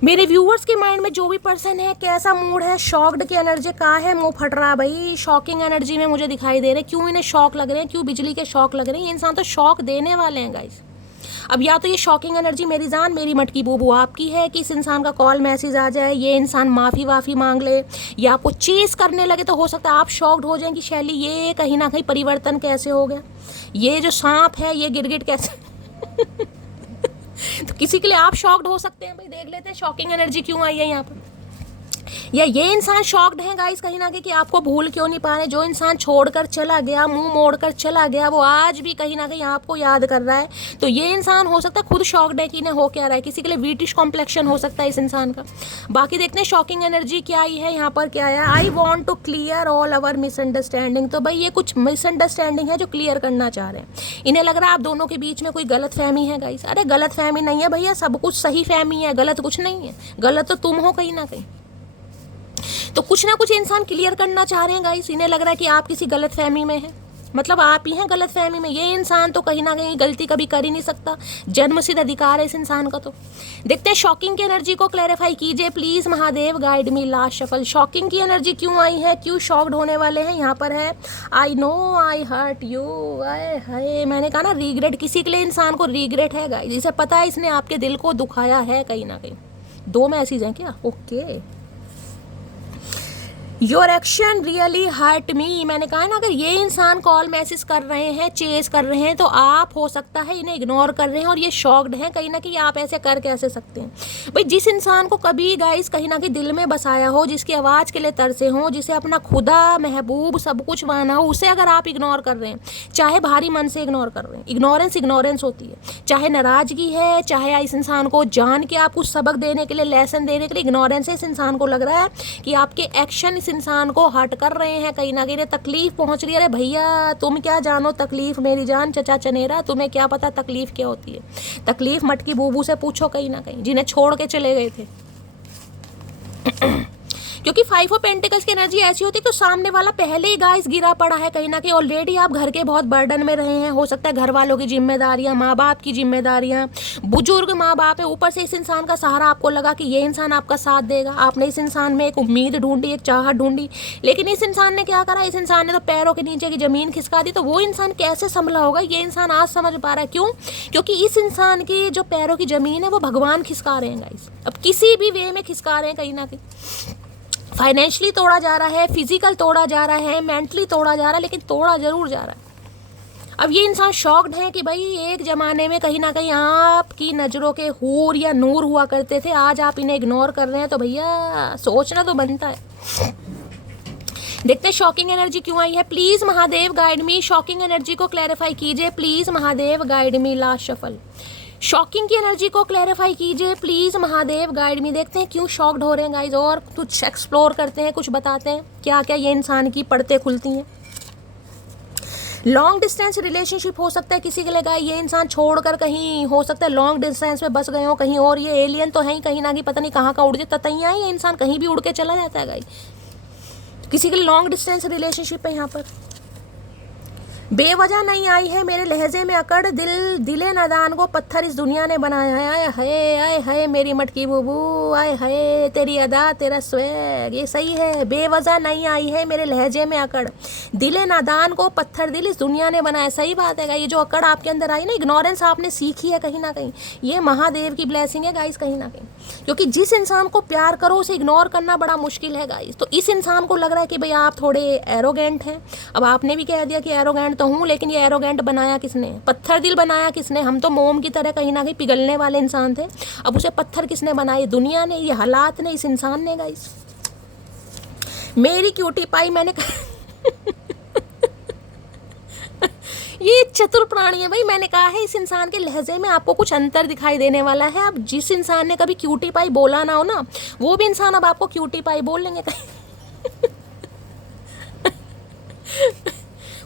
मेरे व्यूअर्स के माइंड में जो भी पर्सन है, कैसा मूड है, शॉक्ड की एनर्जी कहाँ है, मुंह फट रहा भाई, शॉकिंग एनर्जी में मुझे दिखाई दे रहे। क्यों इन्हें शॉक लग रहे हैं, क्यों बिजली के शॉक लग रहे हैं? ये इंसान तो शॉक देने वाले हैं गाइस। अब या तो ये शॉकिंग एनर्जी मेरी जान मेरी मटकी बूबू आपकी है कि इस इंसान का कॉल मैसेज आ जाए, ये इंसान माफ़ी वाफ़ी मांग ले, या आपको चेस करने लगे, तो हो सकता है आप शॉक्ड हो जाएं कि शैली ये कहीं ना कहीं परिवर्तन कैसे हो गया, ये जो सांप है ये गिरगिट कैसे। तो किसी के लिए आप शॉक्ड हो सकते हैं भाई। देख लेते हैं शॉकिंग एनर्जी क्यों आई है यहाँ पर। या ये इंसान शॉक्ड है गाइस कहीं ना कहीं कि आपको भूल क्यों नहीं पा रहे। जो इंसान छोड़कर चला गया, मुंह मोड़कर चला गया, वो आज भी कहीं ना कहीं आपको याद कर रहा है। तो ये इंसान हो सकता है खुद शॉक्ड है कि इन्हें हो क्या रहा है। किसी के लिए ब्रिटिश कॉम्प्लेक्शन हो सकता है इस इंसान का। बाकी देखते हैं शॉकिंग एनर्जी क्या आई है यहाँ पर। क्या है, I want to clear all our misunderstanding. तो भाई ये कुछ मिसअंडरस्टैंडिंग है जो क्लियर करना चाह रहे हैं। इन्हें लग रहा है आप दोनों के बीच में कोई गलत फहमी है गाइस। अरे गलत फहमी नहीं है भैया, सब कुछ सही फहमी है, गलत कुछ नहीं है। गलत तो तुम हो कहीं ना कहीं। तो कुछ ना कुछ इंसान क्लियर करना चाह रहे हैं गाइस। इन्हें लग रहा है कि आप किसी गलत फहमी में हैं, मतलब आप ही हैं गलत फहमी में। ये इंसान तो कहीं ना कहीं गलती कभी कर ही नहीं सकता, जन्मसिद्ध अधिकार है इस इंसान का। तो देखते हैं शॉकिंग की एनर्जी को क्लैरिफाई कीजिए please Mahadev guide me. Last shuffle. Shocking की एनर्जी क्यों आई है, क्यों शॉक्ड होने वाले हैं। यहाँ पर है I know I hurt you. आए हाय, मैंने कहा ना रिग्रेट, किसी के लिए इंसान को रिग्रेट है गाइस। इसे पता है इसने आपके दिल को दुखाया है कहीं ना कहीं। 2 मैसेज हैं क्या, okay. Your action really hurt me. मैंने कहा ना अगर ये इंसान कॉल मैसेज कर रहे हैं, चेज कर रहे हैं, तो आप हो सकता है इन्हें इग्नोर कर रहे हैं और ये शॉक्ड हैं कहीं ना कहीं। आप ऐसे कर कैसे सकते हैं भाई। जिस इंसान को कभी गाइस कहीं ना कहीं दिल में बसाया हो, जिसकी आवाज़ के लिए तरसे हो, जिसे अपना खुदा महबूब सब कुछ माना हो, उसे अगर आप इग्नोर कर रहे हैं, चाहे भारी मन से इग्नोर कर रहे हैं, इग्नोरेंस होती है। चाहे नाराज़गी है, चाहे इस इंसान को जान के आप कुछ सबक देने के लिए, लेसन देने के लिए इग्नोरेंस है। इस इंसान को लग रहा है कि आपके एक्शन इस इंसान को हर्ट कर रहे हैं कहीं ना कहीं। तकलीफ पहुंच रही है। अरे भैया तुम क्या जानो तकलीफ, मेरी जान चचा चनेरा, तुम्हें क्या पता तकलीफ क्या होती है। तकलीफ मटकी बूबू से पूछो कहीं ना कहीं, जिन्हें छोड़ के चले गए थे। क्योंकि 5 ऑफ पेंटिकल्स की एनर्जी ऐसी होती है कि सामने वाला पहले ही गाइस गिरा पड़ा है कहीं ना कहीं। ऑलरेडी आप घर के बहुत बर्डन में रहे हैं। हो सकता है घर वालों की जिम्मेदारियां, माँ बाप की जिम्मेदारियां, बुजुर्ग माँ बाप है, ऊपर से इस इंसान का सहारा। आपको लगा कि ये इंसान आपका साथ देगा, आपने इस इंसान में एक उम्मीद ढूंढी, एक चाहत ढूंढी, लेकिन इस इंसान ने क्या करा, इस इंसान ने तो पैरों के नीचे की जमीन खिसका दी। तो वो इंसान कैसे संभला होगा, ये इंसान आज समझ पा रहा है। क्यों? क्योंकि इस इंसान की जो पैरों की जमीन है वो भगवान खिसका रहे हैं गाइस। अब किसी भी वे में खिसका रहे हैं कहीं ना कहीं। फाइनेंशियली तोड़ा जा रहा है, फिजिकल तोड़ा जा रहा है, मेंटली तोड़ा जा रहा है, लेकिन तोड़ा जरूर जा रहा है। अब ये इंसान शॉक्ड है कि भाई एक ज़माने में कहीं ना कहीं आपकी नज़रों के हूर या नूर हुआ करते थे, आज आप इन्हें इग्नोर कर रहे हैं, तो भैया सोचना तो बनता है। देखते हैं शॉकिंग एनर्जी क्यों आई है। Please Mahadev guide me, shocking energy को क्लैरिफाई कीजिए please Mahadev guide me. Last shuffle, shocking की एनर्जी को क्लैरिफाई कीजिए प्लीज़ महादेव गाइड मी। देखते हैं क्यों शॉक्ड हो रहे हैं गाइज, और कुछ एक्सप्लोर करते हैं, कुछ बताते हैं क्या क्या ये इंसान की पड़ते खुलती हैं। लॉन्ग डिस्टेंस रिलेशनशिप हो सकता है किसी के लिए गाइस, ये इंसान छोड़कर कहीं हो सकता है लॉन्ग डिस्टेंस में बस गए हो कहीं और, ये एलियन तो है ही कहीं ना कहीं, पता नहीं कहाँ का उड़ जाए ततैया है, ये इंसान कहीं भी उड़ के चला जाता है गाइस। किसी के लिए लॉन्ग डिस्टेंस रिलेशनशिप है यहाँ पर। बेवजह नहीं आई है मेरे लहजे में अकड़, दिले नादान को पत्थर इस दुनिया ने बनाया है। आए हाय मेरी मटकी बुबू, आए हाय तेरी अदा तेरा स्वैग, ये सही है। बेवजह नहीं आई है मेरे लहजे में अकड़, दिले नादान को पत्थर दिल इस दुनिया ने बनाया। सही बात है गाइस, ये जो अकड़ आपके अंदर आई ना, इग्नोरेंस आपने सीखी है कहीं ना कहीं, ये महादेव की ब्लेसिंग है गाइस कहीं ना कहीं। क्योंकि जिस इंसान को प्यार करो उसे इग्नोर करना बड़ा मुश्किल है गाइस। तो इस इंसान को लग रहा है कि भाई आप थोड़े एरोगेंट हैं। अब आपने भी कह दिया कि एरोगेंट तो हूँ, लेकिन ये एरोगेंट बनाया किसने, पत्थर दिल बनाया किसने। हम तो मोम की तरह कहीं ना कहीं पिघलने वाले इंसान थे, अब उसे पत्थर किसने बनाया, दुनिया ने, ये हालात ने, इस इंसान ने गाइस। मेरी क्यूटी पाई मैंने ये चतुर प्राणी है भाई, मैंने कहा है इस इंसान के लहजे में आपको कुछ अंतर दिखाई देने वाला है। अब जिस इंसान ने कभी क्यूटी पाई बोला ना हो ना, वो भी इंसान अब आपको क्यूटी पाई बोल लेंगे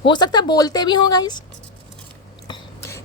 हो सकता है बोलते भी होगा इस।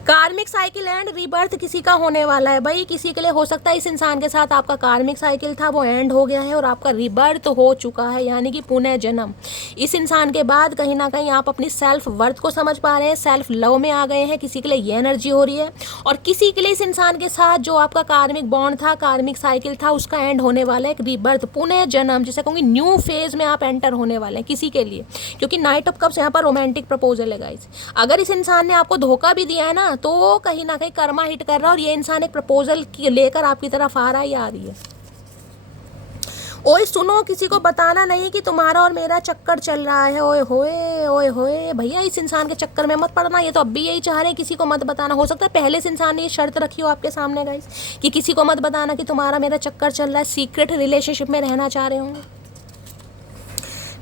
कार्मिक साइकिल एंड रीबर्थ किसी का होने वाला है भाई, किसी के लिए हो सकता है इस इंसान के साथ आपका कार्मिक साइकिल था वो एंड हो गया है और आपका रीबर्थ हो चुका है, यानी कि पुनः जन्म। इस इंसान के बाद कहीं ना कहीं आप अपनी सेल्फ वर्थ को समझ पा रहे हैं, सेल्फ लव में आ गए हैं, किसी के लिए ये एनर्जी हो रही है। और किसी के लिए इस इंसान के साथ जो आपका कार्मिक बॉन्ड था, कार्मिक साइकिल था, उसका एंड होने वाला है, एक रीबर्थ पुनः जन्म, जिसे कहूँगी न्यू फेज में आप एंटर होने वाले हैं किसी के लिए। क्योंकि नाइट ऑफ कप्स यहाँ पर रोमांटिक प्रपोजल है गाइस। अगर इस इंसान ने आपको धोखा भी दिया है ना, तो कहीं ना कहीं कर्मा हिट कर रहा है और ये इंसान एक प्रपोजल लेकर आपकी तरफ आ रहा है या आ रही है। ओए सुनो, किसी को बताना नहीं कि तुम्हारा और मेरा चक्कर चल रहा है। ओए होए भैया, इस इंसान के चक्कर में मत पड़ना, ये तो अब भी यही चाह रहे हैं किसी को मत बताना। हो सकता है पहले इस इंसान ने ये शर्त रखी हो आपके सामने गाइस कि किसी को मत बताना कि तुम्हारा मेरा चक्कर चल रहा है, सीक्रेट रिलेशनशिप में रहना चाह रहे होंगे।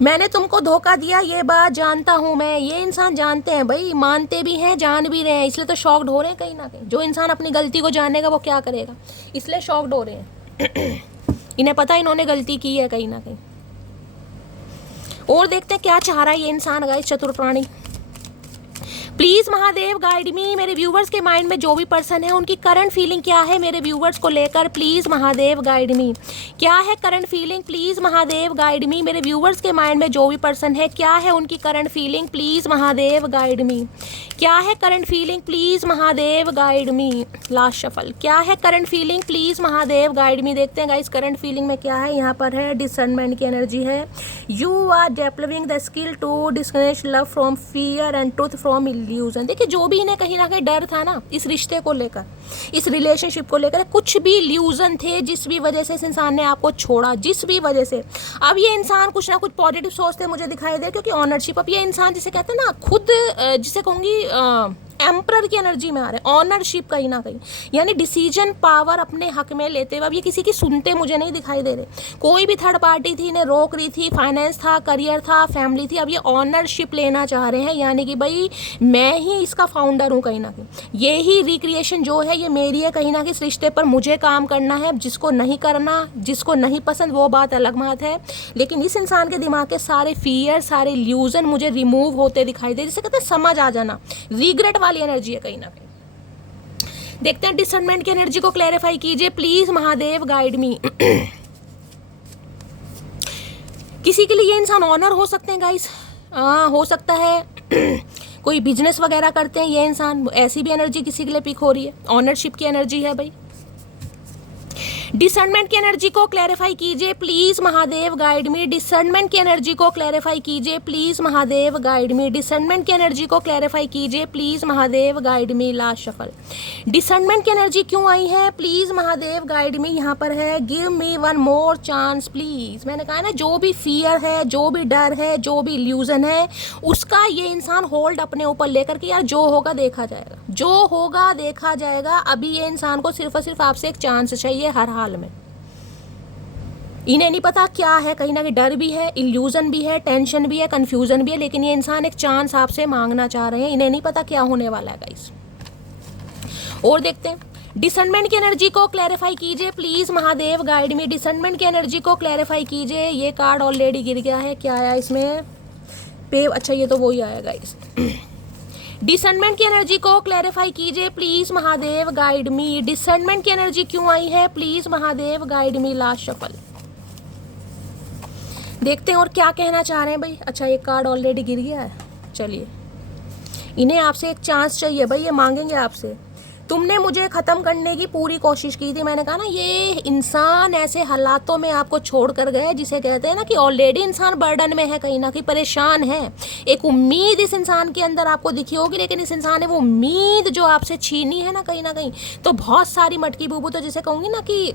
मैंने तुमको धोखा दिया, ये बात जानता हूँ मैं। ये इंसान जानते हैं भाई, मानते भी हैं, जान भी रहे हैं, इसलिए तो शॉक्ड हो रहे हैं कहीं ना कहीं। जो इंसान अपनी गलती को जानेगा वो क्या करेगा, इसलिए शॉक्ड हो रहे हैं इन्हें पता है इन्होंने गलती की है कहीं ना कहीं। और देखते हैं क्या चाह रहा है ये इंसान गाइस, चतुर प्राणी। प्लीज़ महादेव गाइड मी, मेरे व्यूवर्स के माइंड में जो भी पर्सन है उनकी करंट फीलिंग क्या है मेरे व्यूवर्स को लेकर, प्लीज़ महादेव गाइड मी। क्या है current feeling, please Mahadev guide मी। मेरे व्यूवर्स के माइंड में जो भी पर्सन है, क्या है उनकी current feeling, please Mahadev guide मी। क्या है current feeling, please Mahadev guide me. Last shuffle, क्या है current feeling, please Mahadev guide मी। देखते हैं गाइस करंट फीलिंग में क्या है। यहाँ पर है डिसर्नमेंट की एनर्जी है। You are developing the skill to disconnect love from fear and truth from illusion. देखिए जो भी इन्हें कहीं ना कहीं डर था ना इस रिश्ते को लेकर, इस रिलेशनशिप को लेकर, कुछ भी इल्यूजन थे जिस भी वजह से इस इंसान ने आपको छोड़ा, जिस भी वजह से, अब ये इंसान कुछ ना कुछ पॉजिटिव सोचते मुझे दिखाई दे। क्योंकि ऑनरशिप, अब ये इंसान जिसे कहते हैं ना, खुद जिसे कहूँगी एम्परर की एनर्जी में आ रहे हैं, ऑनरशिप कहीं ना कहीं, यानी डिसीजन पावर अपने हक में लेते हुए। अब ये किसी की सुनते मुझे नहीं दिखाई दे रहे, कोई भी थर्ड पार्टी थी इन्हें रोक रही थी, फाइनेंस था, करियर था, फैमिली थी, अब ये ऑनरशिप लेना चाह रहे हैं, यानी कि भाई मैं ही इसका फाउंडर हूँ कहीं ना कहीं। ये ही रिक्रिएशन जो है ये मेरी है कहीं ना कहीं, इस रिश्ते पर मुझे काम करना है। जिसको नहीं करना, जिसको नहीं पसंद वो बात अलग बात है, लेकिन इस इंसान के दिमाग के सारे फियर, सारे इल्यूजन मुझे रिमूव होते दिखाई दे, जिसे कहते हैं समझ आ जाना, रिग्रेट वाली एनर्जी है कहीं ना कहीं। देखते हैं डिसर्नमेंट की एनर्जी को क्लैरिफाई कीजिए प्लीज महादेव गाइड मी। किसी के लिए ये इंसान ऑनर हो सकते हैं गाइस, हो सकता है कोई बिजनेस वगैरह करते हैं ये इंसान, ऐसी भी एनर्जी किसी के लिए पिक हो रही है, ऑनरशिप की एनर्जी है भाई। डिसर्नमेंट की एनर्जी को क्लैरिफाई कीजिए please Mahadev guide me. Discernment की एनर्जी को क्लैरिफाई कीजिए please Mahadev guide me. Discernment की एनर्जी को क्लैरिफाई कीजिए please Mahadev guide me. Last shuffle. Discernment की एनर्जी क्यों आई है प्लीज महादेव गाइड मी। यहाँ पर है give me one more chance please. मैंने कहा ना, जो भी फियर है, जो भी डर है, जो भी इल्यूजन है, उसका ये इंसान होल्ड अपने ऊपर लेकर के यार जो होगा देखा जाएगा, जो होगा देखा जाएगा। अभी ये इंसान को सिर्फ और सिर्फ आपसे एक चांस चाहिए हर हाल में। इन्हें नहीं पता क्या है, कहीं ना कहीं डर भी है, इल्यूजन भी है, टेंशन भी है, कंफ्यूजन भी है, लेकिन ये इंसान एक चांस आपसे मांगना चाह रहे हैं। इन्हें नहीं पता क्या होने वाला है गाइस। और देखते हैं, डिसर्नमेंट की एनर्जी को क्लैरिफाई कीजिए please Mahadev guide me. Discernment की एनर्जी को क्लैरिफाई कीजिए। ये कार्ड ऑलरेडी गिर गया है, क्या आया इसमें पे, अच्छा ये तो वही आया गाइस। डिसर्नमेंट की एनर्जी को क्लैरिफाई कीजिए please Mahadev guide me. Discernment की एनर्जी क्यों आई है please Mahadev guide me. Last shuffle. देखते हैं और क्या कहना चाह रहे हैं भाई। अच्छा एक कार्ड ऑलरेडी गिर गया है, चलिए। इन्हें आपसे एक चांस चाहिए भाई, ये मांगेंगे आपसे। तुमने मुझे ख़त्म करने की पूरी कोशिश की थी। मैंने कहा ना, ये इंसान ऐसे हालातों में आपको छोड़ कर गए जिसे कहते हैं ना कि ऑलरेडी इंसान बर्डन में है, कहीं ना कहीं परेशान है। एक उम्मीद इस इंसान के अंदर आपको दिखी होगी, लेकिन इस इंसान ने वो उम्मीद जो आपसे छीनी है ना कहीं ना कहीं, तो बहुत सारी मटकी बूबू, तो जिसे कहूँगी ना कि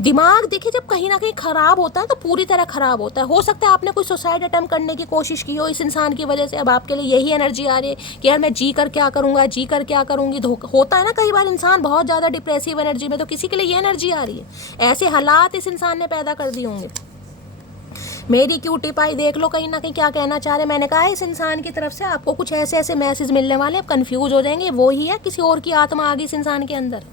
दिमाग देखिए जब कहीं ना कहीं ख़राब होता है तो पूरी तरह ख़राब होता है। हो सकता है आपने कोई सुसाइड अटेम्प्ट करने की कोशिश की हो इस इंसान की वजह से। अब आपके लिए यही एनर्जी आ रही है कि यार मैं जी कर क्या करूँगा, जी कर क्या करूँगी। होता है ना कई बार इंसान बहुत ज़्यादा डिप्रेसिव एनर्जी में, तो किसी के लिए ये एनर्जी आ रही है। ऐसे हालात इस इंसान ने पैदा कर दिए होंगे। मेरी क्यूटी पाई देख लो कहीं ना कहीं क्या कहना चाह रहे हैं। मैंने कहा है इस इंसान की तरफ से आपको कुछ ऐसे ऐसे मैसेज मिलने वाले, आप कन्फ्यूज हो जाएंगे। वो ही है, किसी और की आत्मा आ गई इस इंसान के अंदर।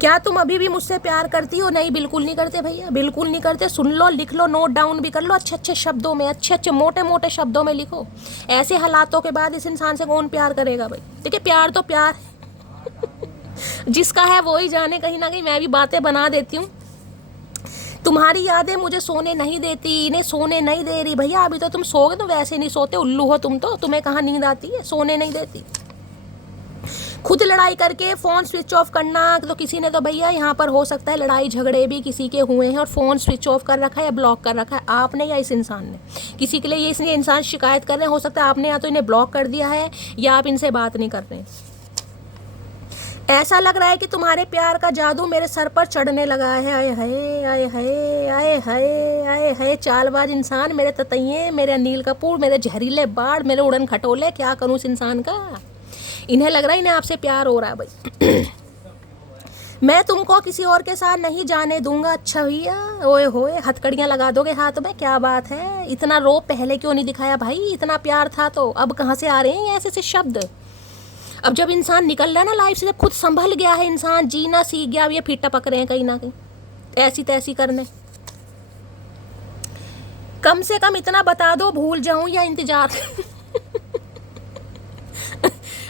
क्या तुम अभी भी मुझसे प्यार करती हो? नहीं, बिल्कुल नहीं करते भैया, बिल्कुल नहीं करते। सुन लो, लिख लो, नोट डाउन भी कर लो, अच्छे अच्छे शब्दों में, अच्छे अच्छे मोटे मोटे शब्दों में लिखो। ऐसे हालातों के बाद इस इंसान से कौन प्यार करेगा भाई। देखिए प्यार तो प्यार जिसका है वो ही जाने। कहीं ना कहीं मैं भी बातें बना देती हूँ। तुम्हारी यादें मुझे सोने नहीं देती, इन्हें सोने नहीं दे रही भैया। अभी तो तुम सोगे तो वैसे नहीं सोते, उल्लू हो तुम तो, तुम्हें कहाँ नींद आती है, सोने नहीं देती। खुद लड़ाई करके फ़ोन स्विच ऑफ करना, तो किसी ने तो भैया यहाँ पर हो सकता है लड़ाई झगड़े भी किसी के हुए हैं और फ़ोन स्विच ऑफ कर रखा है या ब्लॉक कर रखा है आपने या इस इंसान ने। किसी के लिए ये इसलिए इंसान शिकायत कर रहे हैं, हो सकता है आपने या तो इन्हें ब्लॉक कर दिया है या आप इनसे बात नहीं कर रहे हैं। ऐसा लग रहा है कि तुम्हारे प्यार का जादू मेरे सर पर चढ़ने लगा है। आए हाय आए हाय आए हाय आए हाय। चालबाज इंसान, मेरे ततैये, मेरे अनिल कपूर, मेरे जहरीले बाढ़, मेरे उड़न खटोले, क्या करूँ इस इंसान का। इन्हें लग रहा है इन्हें आपसे प्यार हो रहा है भाई। मैं तुमको किसी और के साथ नहीं जाने दूंगा। अच्छा भैया, ओए होए, हथकड़ियाँ लगा दोगे हाथ में, क्या बात है। इतना रो पहले क्यों नहीं दिखाया भाई, इतना प्यार था तो अब कहाँ से आ रहे हैं ऐसे ऐसे शब्द। अब जब इंसान निकल रहा है ना लाइफ से, जब खुद संभल गया है इंसान, जीना सीख गया, अब ये फिर टपक रहे हैं कहीं ना कहीं ऐसी तैसी करने। कम से कम इतना बता दो, भूल जाऊं या इंतजार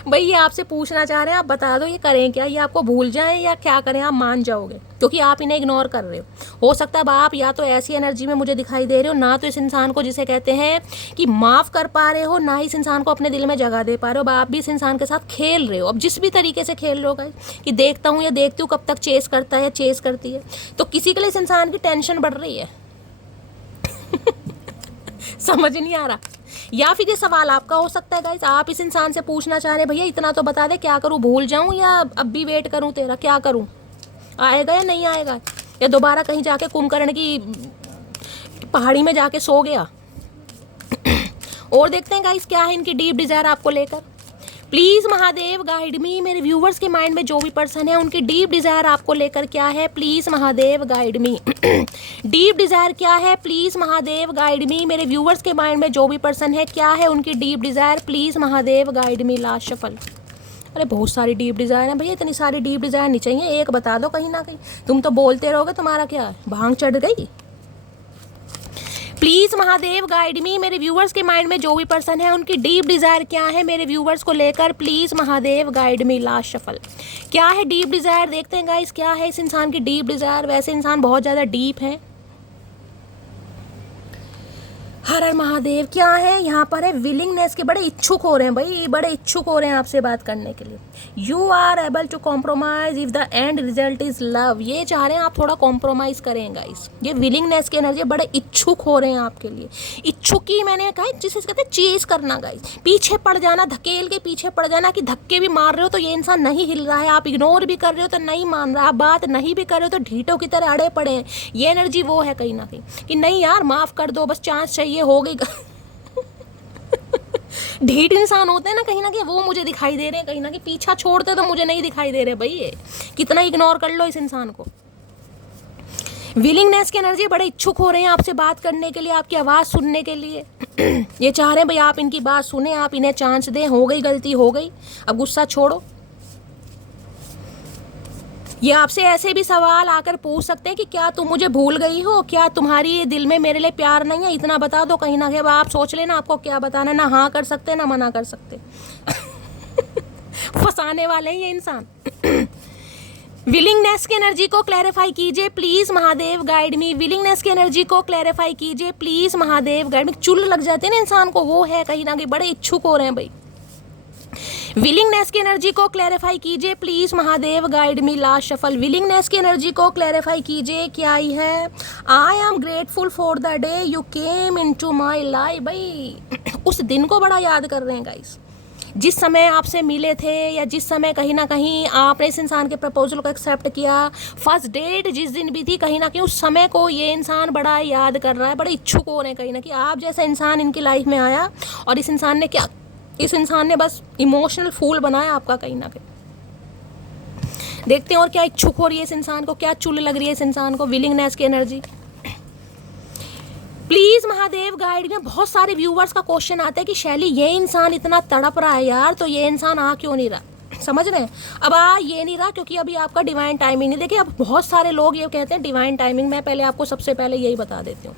भाई ये आपसे पूछना चाह रहे हैं, आप बता दो ये करें क्या, ये आपको भूल जाएं या क्या करें। आप मान जाओगे क्योंकि आप इन्हें इग्नोर कर रहे हो सकता है अब आप या तो ऐसी एनर्जी में मुझे दिखाई दे रहे हो, ना तो इस इंसान को जिसे कहते हैं कि माफ़ कर पा रहे हो, ना ही इस इंसान को अपने दिल में जगह दे पा रहे हो। आप भी इस इंसान के साथ खेल रहे हो। अब जिस भी तरीके से खेल रहे हो गाइस, कि देखता हूँ या देखती हूँ कब तक चेस करता है या चेस करती है, तो किसी के लिए इस इंसान की टेंशन बढ़ रही है समझ नहीं आ रहा। या फिर ये सवाल आपका हो सकता है गाइस, आप इस इंसान से पूछना चाह रहे हैं भैया इतना तो बता दे, क्या करूं, भूल जाऊं या अब भी वेट करूं तेरा, क्या करूं, आएगा या नहीं आएगा, या दोबारा कहीं जाके कुंभकर्ण की पहाड़ी में जाके सो गया। और देखते हैं गाइस क्या है इनकी डीप डिजायर आपको लेकर। प्लीज़ महादेव गाइड मी। मेरे व्यूवर्स के माइंड में जो भी पर्सन है उनकी डीप डिज़ायर आपको लेकर क्या है, please Mahadev guide me. Deep desire क्या है, प्लीज़ महादेव गाइड मी। मेरे व्यूवर्स के माइंड में जो भी पर्सन है क्या है उनकी deep desire, please Mahadev guide me. Last shuffle. अरे बहुत सारी डीप डिज़ायर है भैया, इतनी सारी डीप डिज़ायर नहीं चाहिए, एक बता दो कहीं ना कहीं। तुम तो बोलते रहोगे, तुम्हारा क्या भांग चढ़ गई। प्लीज़ महादेव गाइड मी। मेरे व्यूवर्स के माइंड में जो भी पर्सन है उनकी डीप डिज़ायर क्या है मेरे व्यूवर्स को लेकर, please Mahadev guide me. Last shuffle. क्या है डीप डिज़ायर, देखते हैं गाइस क्या है इस इंसान की डीप डिज़ायर। वैसे इंसान बहुत ज़्यादा डीप है। हर हर महादेव। क्या है यहाँ पर है विलिंगनेस के, बड़े इच्छुक हो रहे हैं भाई, बड़े इच्छुक हो रहे हैं आपसे बात करने के लिए। You are able to compromise if the end result is love. ये चाह रहे हैं आप थोड़ा कॉम्प्रोमाइज करें गाइस। ये विलिंगनेस की एनर्जी, बड़े इच्छुक हो रहे हैं आपके लिए। इच्छुक ही मैंने कहा जिसे कहते हैं चेज करना गाइस, पीछे पड़ जाना, धकेल के पीछे पड़ जाना, कि धक्के भी मार रहे हो तो ये इंसान नहीं हिल रहा है, आप इग्नोर भी कर रहे हो तो नहीं मान रहा, आप बात नहीं भी कर रहे हो तो ढीठों की तरह अड़े पड़े हैं। ये एनर्जी वो है कहीं ना कहीं कि नहीं यार माफ कर दो, बस चांस चाहिए, हो गई। ढीठ इंसान होते हैं ना कहीं वो मुझे दिखाई दे रहे हैं, कहीं ना कहीं पीछा छोड़ते तो मुझे नहीं दिखाई दे रहे भाई। ये कितना इग्नोर कर लो इस इंसान को। विलिंगनेस की एनर्जी, बड़े इच्छुक हो रहे हैं आपसे बात करने के लिए, आपकी आवाज़ सुनने के लिए। ये चाह रहे हैं भाई आप इनकी बात सुने, आप इन्हें चांस दें। हो गई गलती, हो गई, अब गुस्सा छोड़ो। ये आपसे ऐसे भी सवाल आकर पूछ सकते हैं कि क्या तुम मुझे भूल गई हो, क्या तुम्हारी दिल में मेरे लिए प्यार नहीं है, इतना बता दो। कहीं ना कहीं अब आप सोच लेना आपको क्या बताना है, ना हाँ कर सकते ना मना कर सकते। फंसाने वाले हैं ये इंसान। विलिंगनेस की एनर्जी को क्लैरिफाई कीजिए please Mahadev guide me. Willingness की एनर्जी को क्लैरिफाई कीजिए प्लीज महादेव गाइड मी। चुल लग जाते हैं ना इंसान को, वो है कहीं ना कहीं, बड़े इच्छुक हो रहे हैं भाई। विलिंगनेस की एनर्जी को क्लैरिफाई कीजिए please Mahadev guide me. Last shuffle. Willingness की एनर्जी को क्लैरिफाई कीजिए, क्या आई है? I am grateful for the day you came into my life. भाई उस दिन को बड़ा याद कर रहे हैं गाइस, जिस समय आपसे मिले थे, या जिस समय कहीं ना कहीं आपने इस इंसान के प्रपोजल को एक्सेप्ट किया, फर्स्ट डेट जिस दिन भी थी, कहीं ना कहीं उस समय को ये इंसान बड़ा याद कर रहा है। बड़े इच्छुक हो रहे हैं कहीं ना कहीं, आप जैसा इंसान इनकी लाइफ में आया और इस इंसान ने क्या, इस इंसान ने बस इमोशनल फूल बनाया आपका कहीं ना कहीं। देखते हैं और क्या इच्छुक हो रही है इस इंसान को, क्या चुल लग रही है इस इंसान को। विलिंगनेस की एनर्जी प्लीज महादेव गाइड में। बहुत सारे व्यूवर्स का क्वेश्चन आता है कि शैली ये इंसान इतना तड़प रहा है यार, तो ये इंसान आ क्यों नहीं रहा? समझ रहे हैं? अब ये नहीं रहा क्योंकि अभी आपका डिवाइन टाइमिंग नहीं। देखिए अब बहुत सारे लोग ये कहते हैं डिवाइन टाइमिंग, मैं पहले आपको सबसे पहले यही बता देती हूँ।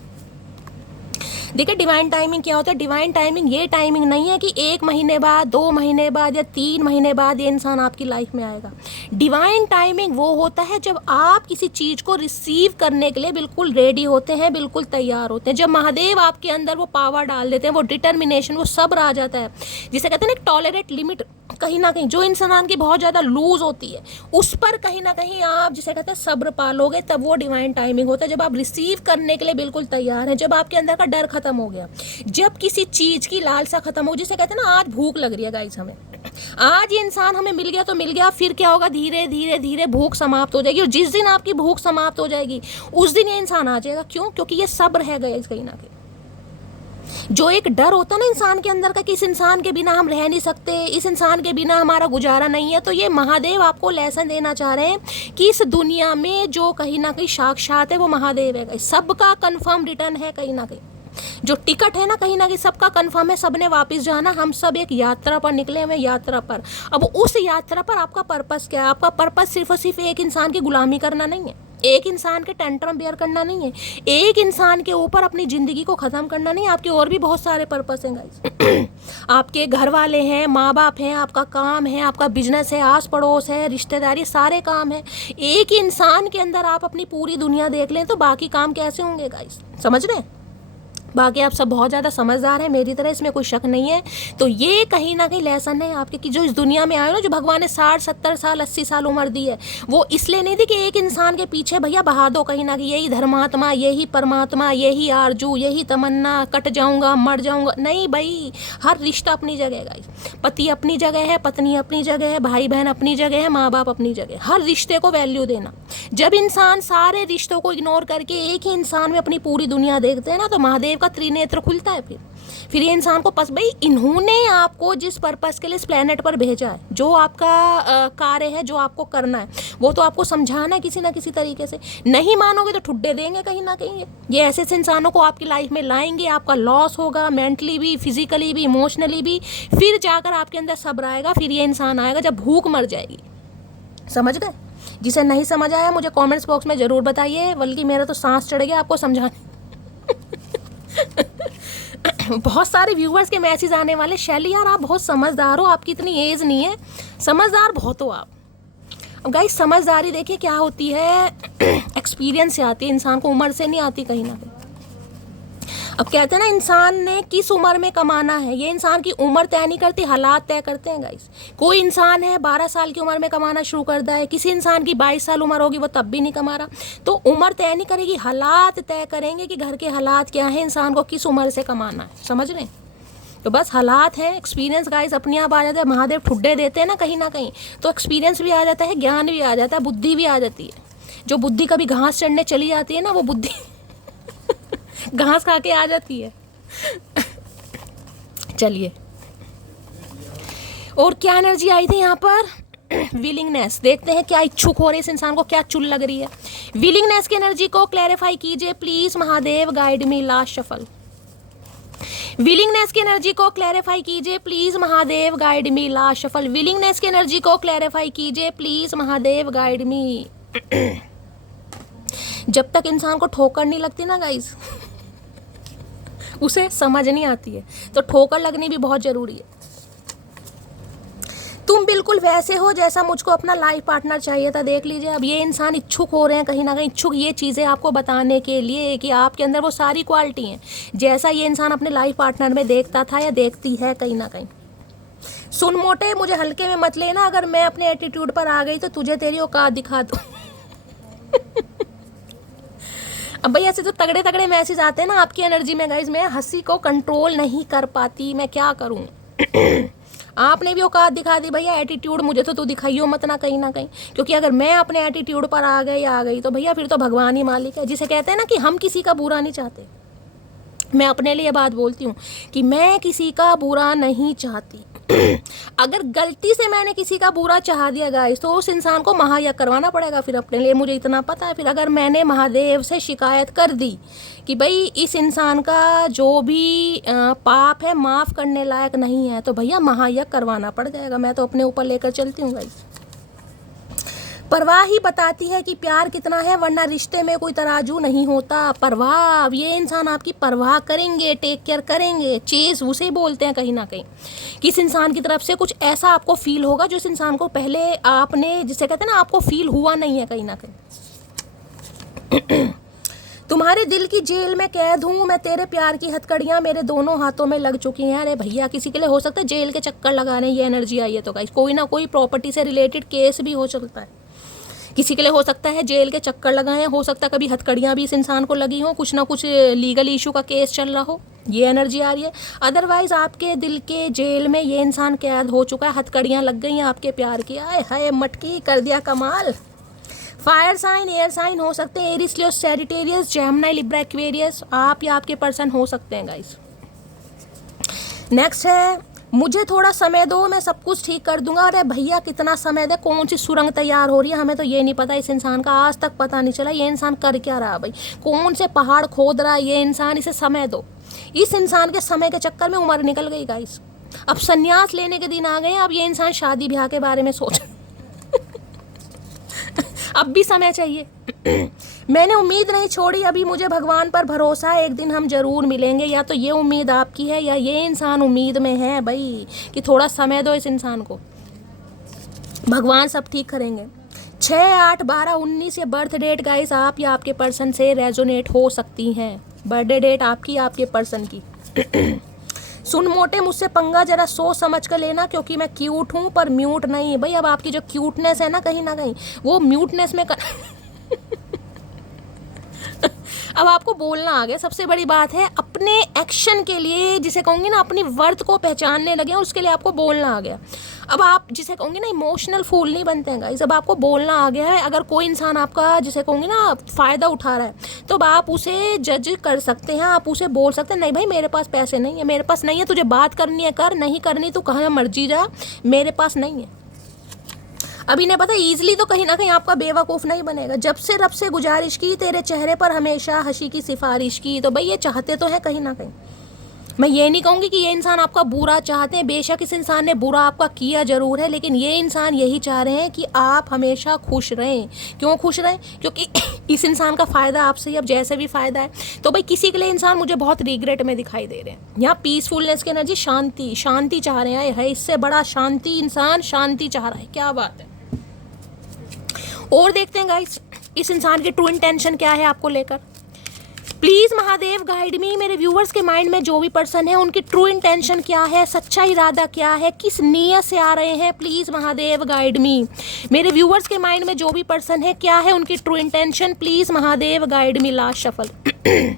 देखिए डिवाइन टाइमिंग क्या होता है? डिवाइन टाइमिंग ये टाइमिंग नहीं है कि 1 महीने बाद, 2 महीने बाद या 3 महीने बाद ये इंसान आपकी लाइफ में आएगा। डिवाइन टाइमिंग वो होता है जब आप किसी चीज़ को रिसीव करने के लिए बिल्कुल रेडी होते हैं, बिल्कुल तैयार होते हैं। जब महादेव आपके अंदर वो पावर डाल देते हैं, वो डिटर्मिनेशन, वो सब्र आ जाता है, जिसे कहते हैं ना टॉलरेट लिमिट। कहीं ना कहीं जो इंसान की बहुत ज़्यादा लूज होती है उस पर कहीं ना कहीं आप जिसे कहते हैं सब्र पालोगे, तब वो डिवाइन टाइमिंग होता है। जब आप रिसीव करने के लिए बिल्कुल तैयार हैं, जब आपके अंदर का डर खत्म हो गया, जब किसी चीज़ की लालसा खत्म हो, जिसे कहते हैं ना आज भूख लग रही है गाइस हमें, आज ये इंसान हमें मिल गया तो मिल गया, फिर क्या होगा, धीरे धीरे धीरे भूख समाप्त हो जाएगी। और जिस दिन आपकी भूख समाप्त हो जाएगी उस दिन ये इंसान आ जाएगा। क्यों? क्योंकि ये सब्र है गाइस कहीं ना कहीं। जो एक डर होता है ना इंसान के अंदर का कि इस इंसान के बिना हम रह नहीं सकते, इस इंसान के बिना हमारा गुजारा नहीं है, तो ये महादेव आपको लेसन देना चाह रहे हैं कि इस दुनिया में जो कहीं ना कहीं साक्षात है वो महादेव है। सबका कंफर्म रिटर्न है कहीं ना कहीं, जो टिकट है ना कहीं ना कहीं सबका कंफर्म है, सबने वापस जाना। हम सब एक यात्रा पर निकले हुए, यात्रा पर। अब उस यात्रा पर आपका पर्पस क्या है? आपका पर्पस सिर्फ और सिर्फ एक इंसान की गुलामी करना नहीं है, एक इंसान के टेंट्रम बेयर करना नहीं है, एक इंसान के ऊपर अपनी ज़िंदगी को ख़त्म करना नहीं है। आपके और भी बहुत सारे पर्पस हैं गाइस। आपके घर वाले हैं, माँ बाप हैं, आपका काम है, आपका बिजनेस है, आस पड़ोस है, रिश्तेदारी, सारे काम है। एक ही इंसान के अंदर आप अपनी पूरी दुनिया देख लें तो बाकी काम कैसे होंगे गाइस? समझ रहे हैं? बाकी आप सब बहुत ज़्यादा समझदार हैं मेरी तरह, इसमें कोई शक नहीं है। तो ये कहीं ना कहीं लेसन है आपके कि जो इस दुनिया में आए ना, जो भगवान ने 60, 70 साल, 80 साल उम्र दी है, वो इसलिए नहीं दी कि एक इंसान के पीछे भैया बहा दो कहीं ना कहीं यही धर्मात्मा, यही परमात्मा, यही आरजू, यही तमन्ना, कट जाऊंगा, मर जाऊंगा। नहीं भाई, हर रिश्ता अपनी जगह है गाइस। पति अपनी जगह है, पत्नी अपनी जगह है, भाई बहन अपनी जगह है, माँ बाप अपनी जगह है। हर रिश्ते को वैल्यू देना। जब इंसान सारे रिश्तों को इग्नोर करके एक ही इंसान में अपनी पूरी दुनिया देखते हैं ना, तो महादेव का त्रिनेत्र खुलता है। फिर ये इंसान को भाई इन्होंने आपको जिस पर्पस के लिए इस प्लेनेट पर भेजा है, जो आपका कार्य है, जो आपको करना है, वो तो आपको समझाना है किसी ना किसी तरीके से। नहीं मानोगे तो ठुड्डे देंगे कहीं ना कहीं। ये ऐसे इंसानों को आपकी लाइफ में लाएंगे, आपका लॉस होगा, मेंटली भी, फिजिकली भी, इमोशनली भी। फिर जाकर आपके अंदर सब्र आएगा, फिर ये इंसान आएगा जब भूख मर जाएगी। समझ गए? जिसे नहीं समझ आया मुझे कमेंट्स बॉक्स में ज़रूर बताइए, बल्कि मेरा तो सांस चढ़ गया आपको समझाने। बहुत सारे व्यूवर्स के मैसेज आने वाले, शैली यार आप बहुत समझदार हो, आपकी इतनी एज नहीं है, समझदार बहुत हो आप। अब गाइस समझदारी देखिए क्या होती है, एक्सपीरियंस से आती है इंसान को, उम्र से नहीं आती कहीं ना कहीं। अब कहते हैं ना, इंसान ने किस उम्र में कमाना है, ये इंसान की उम्र तय नहीं करती, हालात तय करते हैं गाइस। कोई इंसान है 12 साल की उम्र में कमाना शुरू कर दिया है, किसी इंसान की 22 साल उम्र होगी वो तब भी नहीं कमा रहा। तो उम्र तय नहीं करेगी, हालात तय करेंगे कि घर के हालात क्या हैं, इंसान को किस उम्र से कमाना है। समझ रहे हैं? तो बस हालात हैं, एक्सपीरियंस गाइस अपने आप आ जाता है। महादेव ठुड्डे देते हैं ना कहीं ना कहीं, तो एक्सपीरियंस भी आ जाता है, ज्ञान भी आ जाता है, बुद्धि भी आ जाती है। जो बुद्धि कभी घास चढ़ने चली जाती है ना, वो बुद्धि घास खा के आ जाती है। चलिए, और क्या एनर्जी आई थी यहाँ पर? विलिंगनेस। देखते हैं क्या इच्छुक हो रहे इस इंसान को, क्या चुल लग रही है। विलिंगनेस की एनर्जी को क्लैरिफाई कीजिए please, Mahadev guide me. Last shuffle. Willingness की एनर्जी को क्लैरिफाई कीजिए please, Mahadev guide me. Last shuffle. Willingness की एनर्जी को क्लैरिफाई कीजिए प्लीज, महादेव गाइड मी। जब तक इंसान को ठोकर नहीं लगती ना गाइस, उसे समझ नहीं आती है, तो ठोकर लगनी भी बहुत जरूरी है। तुम बिल्कुल वैसे हो जैसा मुझको अपना लाइफ पार्टनर चाहिए था। देख लीजिए, अब ये इंसान इच्छुक हो रहे हैं कहीं ना कहीं, इच्छुक ये चीज़ें आपको बताने के लिए कि आपके अंदर वो सारी क्वालिटी हैं जैसा ये इंसान अपने लाइफ पार्टनर में देखता था या देखती है कहीं ना कहीं। सुन मोटे, मुझे हल्के में मत लेना, अगर मैं अपने एटीट्यूड पर आ गई तो तुझे तेरी औकात दिखा दूँ। अब भाई ऐसे जो तगड़े तगड़े मैसेज आते हैं ना आपकी एनर्जी में गाइज, मैं हंसी को कंट्रोल नहीं कर पाती, मैं क्या करूं। आपने भी औकात दिखा दी भैया, एटीट्यूड मुझे तो तू दिखाइयो मत ना कहीं ना कहीं, क्योंकि अगर मैं अपने एटीट्यूड पर आ गई तो भैया फिर तो भगवान ही मालिक है। जिसे कहते हैं ना कि हम किसी का बुरा नहीं चाहते, मैं अपने लिए बात बोलती हूँ कि मैं किसी का बुरा नहीं चाहती। अगर गलती से मैंने किसी का बुरा चाह दिया गाइस, तो उस इंसान को महायज्ञ करवाना पड़ेगा फिर अपने लिए, मुझे इतना पता है। फिर अगर मैंने महादेव से शिकायत कर दी कि भाई इस इंसान का जो भी पाप है माफ़ करने लायक नहीं है, तो भैया महायज्ञ करवाना पड़ जाएगा। मैं तो अपने ऊपर लेकर चलती हूँ गाइस। परवाह ही बताती है कि प्यार कितना है, वरना रिश्ते में कोई तराजू नहीं होता। परवाह, ये इंसान आपकी परवाह करेंगे, टेक केयर करेंगे, चेज उसे बोलते हैं कहीं ना कहीं। किस इंसान की तरफ से कुछ ऐसा आपको फील होगा जो इस इंसान को पहले आपने, जिसे कहते हैं ना, आपको फील हुआ नहीं है कहीं ना कहीं। तुम्हारे दिल की जेल में कैद हूँ मैं, तेरे प्यार की हथकड़ियाँ मेरे दोनों हाथों में लग चुकी हैं। अरे भैया, किसी के लिए हो सकता है जेल के चक्कर लगाने ये एनर्जी आई है, तो गाइस कोई ना कोई प्रॉपर्टी से रिलेटेड केस भी हो सकता है। किसी के लिए हो सकता है जेल के चक्कर लगाए, हो सकता है कभी हथकड़ियाँ भी इस इंसान को लगी हो, कुछ ना कुछ लीगल इशू का केस चल रहा हो, ये एनर्जी आ रही है। अदरवाइज आपके दिल के जेल में ये इंसान कैद हो चुका है, हथकड़ियाँ लग गई हैं आपके प्यार की। आए हाय मटकी, कर दिया कमाल। फायर साइन, एयर साइन हो सकते हैं, Eris, Leo, Sagittarius, Gemini, Libra, Aquarius, आप या आपके पर्सन हो सकते हैं गाइस। नेक्स्ट है, मुझे थोड़ा समय दो, मैं सब कुछ ठीक कर दूंगा। अरे भैया कितना समय दे, कौन सी सुरंग तैयार हो रही है, हमें तो ये नहीं पता इस इंसान का, आज तक पता नहीं चला ये इंसान कर क्या रहा भाई, कौन से पहाड़ खोद रहा है ये इंसान, इसे समय दो। इस इंसान के समय के चक्कर में उम्र निकल गई गाइस, अब संन्यास लेने के दिन आ गए, अब ये इंसान शादी ब्याह के बारे में सोच अब भी समय चाहिए। मैंने उम्मीद नहीं छोड़ी, अभी मुझे भगवान पर भरोसा है, एक दिन हम जरूर मिलेंगे। या तो ये उम्मीद आपकी है या ये इंसान उम्मीद में है भाई कि थोड़ा समय दो इस इंसान को, भगवान सब ठीक करेंगे। 6, 8, 12, 19 ये बर्थ डेट गाइस आप या आपके पर्सन से रेजोनेट हो सकती हैं। बर्थडे डेट आपकी, आपके पर्सन की। सुन मोटे, मुझसे पंगा जरा सोच समझ कर लेना, क्योंकि मैं क्यूट हूँ पर म्यूट नहीं। भाई अब आपकी जो क्यूटनेस है ना कहीं वो म्यूटनेस में अब आपको बोलना आ गया। सबसे बड़ी बात है, अपने एक्शन के लिए, जिसे कहूँगी ना अपनी वर्थ को पहचानने लगे, उसके लिए आपको बोलना आ गया। अब आप जिसे कहूँगी ना इमोशनल फूल नहीं बनते हैं गाइस, अब आपको बोलना आ गया है। अगर कोई इंसान आपका, जिसे कहूँगी ना, फ़ायदा उठा रहा है, तो अब आप उसे जज कर सकते हैं, आप उसे बोल सकते हैं नहीं भाई मेरे पास पैसे नहीं है, मेरे पास नहीं है, तुझे बात करनी है कर, नहीं करनी तो कहाँ मर्जी जा, मेरे पास नहीं है। अभी ने पता ईजिली तो कहीं ना कहीं आपका बेवकूफ़ नहीं बनेगा। जब से रब से गुजारिश की, तेरे चेहरे पर हमेशा हंसी की सिफारिश की, तो भाई ये चाहते तो है कहीं ना कहीं। मैं ये नहीं कहूँगी कि ये इंसान आपका बुरा चाहते हैं, बेशक इस इंसान ने बुरा आपका किया ज़रूर है, लेकिन ये इंसान यही चाह रहे हैं कि आप हमेशा खुश रहें। क्यों खुश रहें? क्योंकि इस इंसान का फ़ायदा आपसे ही अब जैसे भी फ़ायदा है। तो भाई किसी के लिए इंसान मुझे बहुत रिग्रेट में दिखाई दे रहे हैं। यहाँ पीसफुलनेस की एनर्जी, शांति, शांति चाह रहे हैं। है इससे बड़ा शांति, इंसान शांति चाह रहा है, क्या बात है। और देखते हैं गाइस इस इंसान की ट्रू इंटेंशन क्या है आपको लेकर। प्लीज महादेव गाइड मी, मेरे व्यूअर्स के माइंड में जो भी पर्सन है उनकी ट्रू इंटेंशन क्या है, सच्चा इरादा क्या है, किस नीयत से आ रहे हैं, प्लीज महादेव गाइड मी। मेरे व्यूअर्स के माइंड में जो भी पर्सन है क्या है उनकी true intention, please Mahadev guide me. Last shuffle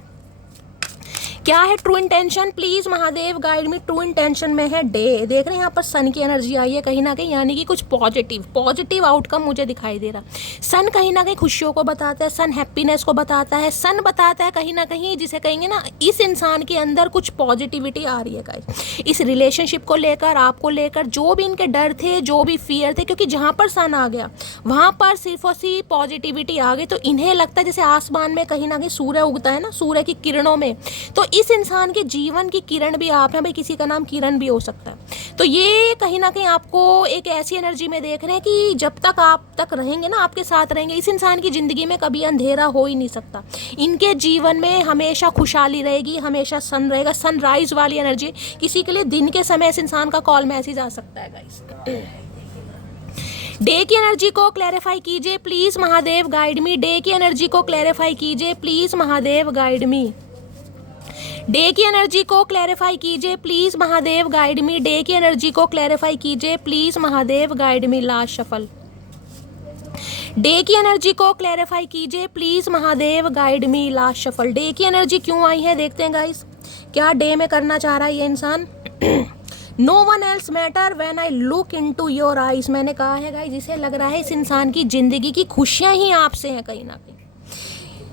क्या है true intention, please Mahadev guide me. True intention में है डे, देख रहे हैं यहाँ पर सन की एनर्जी आई है कहीं ना कहीं, यानी कि कुछ पॉजिटिव आउटकम मुझे दिखाई दे रहा। सन कहीं ना कहीं खुशियों को बताता है, सन हैप्पीनेस को बताता है, सन बताता है कहीं ना कहीं जिसे कहेंगे ना इस इंसान के अंदर कुछ पॉजिटिविटी आ रही है गाइस, इस रिलेशनशिप को लेकर, आपको लेकर, जो भी इनके डर थे, जो भी फियर थे, क्योंकि जहाँ पर सन आ गया वहाँ पर सिर्फ और सिर्फ पॉजिटिविटी आ गई। तो इन्हें लगता है जैसे आसमान में कहीं ना कहीं सूर्य उगता है ना, सूर्य की किरणों में, तो इस इंसान के जीवन की किरण भी आप हैं भाई, किसी का नाम किरण भी हो सकता है। तो ये कहीं ना कहीं आपको एक ऐसी एनर्जी में देख रहे हैं कि जब तक आप तक रहेंगे ना, आपके साथ रहेंगे, इस इंसान की ज़िंदगी में कभी अंधेरा हो ही नहीं सकता। इनके जीवन में हमेशा खुशहाली रहेगी, हमेशा सन रहेगा, सनराइज वाली एनर्जी। किसी के लिए दिन के समय इस इंसान का कॉल मैसेज आ सकता है गाइस। डे की एनर्जी को क्लैरिफाई कीजिए please Mahadev guide me. Day की एनर्जी को क्लैरिफाई कीजिए please Mahadev guide me. Day की एनर्जी को क्लैरिफाई कीजिए please Mahadev guide me. Day की एनर्जी को क्लैरिफाई कीजिए please Mahadev guide me. Last shuffle day की एनर्जी को क्लैरिफाई कीजिए please Mahadev guide me. Last shuffle day की एनर्जी क्यों आई है देखते हैं गाइस, क्या डे में करना चाह रहा है ये इंसान। No one else matter when I look into your eyes. मैंने कहा है गाइस, जिसे लग रहा है इस इंसान की जिंदगी की खुशियां ही आपसे हैं कहीं ना कहीं।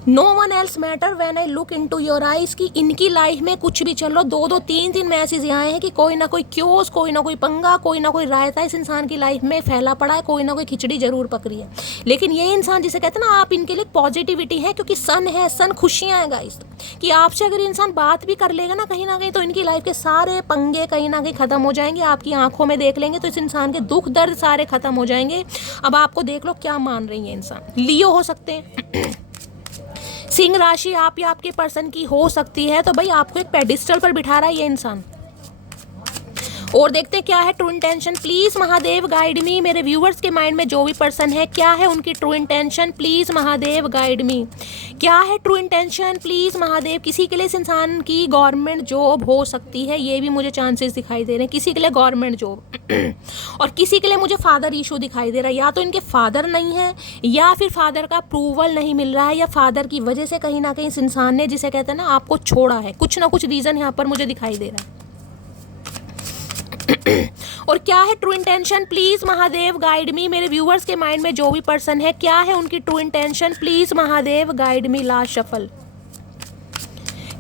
No one else matter when I look into your eyes, की इनकी लाइफ में कुछ भी चल रहा, दो तीन मैसेज यहाँ आए हैं कि कोई ना कोई क्योस, कोई ना कोई पंगा, कोई ना कोई रायता इस इंसान की लाइफ में फैला पड़ा है, कोई ना कोई खिचड़ी जरूर पकड़ी है। लेकिन ये इंसान जिसे कहते हैं ना, आप इनके लिए पॉजिटिविटी है, क्योंकि सन है, सन खुशियाँ हैं गाइस, कि आपसे अगर इंसान बात भी कर लेगा ना कहीं तो इनकी लाइफ के सारे पंगे कहीं ना कहीं खत्म हो जाएंगे। आपकी आंखों में देख लेंगे तो इस इंसान के दुख दर्द सारे खत्म हो जाएंगे। अब आपको देख लो क्या मान रही है इंसान। लियो हो सकते हैं, सिंह राशि आप या आपके पर्सन की हो सकती है, तो भाई आपको एक पेडिस्टल पर बिठा रहा है ये इंसान। और देखते हैं क्या है true intention, please Mahadev guide मी। मेरे व्यूअर्स के माइंड में जो भी पर्सन है क्या है उनकी true intention, please Mahadev guide मी। क्या है ट्रू इंटेंशन प्लीज महादेव। किसी के लिए इस इंसान की गवर्नमेंट जॉब हो सकती है, ये भी मुझे चांसेस दिखाई दे रहे हैं, किसी के लिए गवर्नमेंट जॉब। और किसी के लिए मुझे फादर इशू दिखाई दे रहा है, या तो इनके फादर नहीं है, या फिर फादर का अप्रूवल नहीं मिल रहा है, या फादर की वजह से कहीं ना कहीं इस इंसान ने, जिसे कहते हैं ना, आपको छोड़ा है। कुछ ना कुछ रीजन यहाँ पर मुझे दिखाई दे रहा है। और क्या है true intention please Mahadev guide मी। मेरे व्यूअर्स के माइंड में जो भी पर्सन है क्या है उनकी true intention, please Mahadev guide me. Last shuffle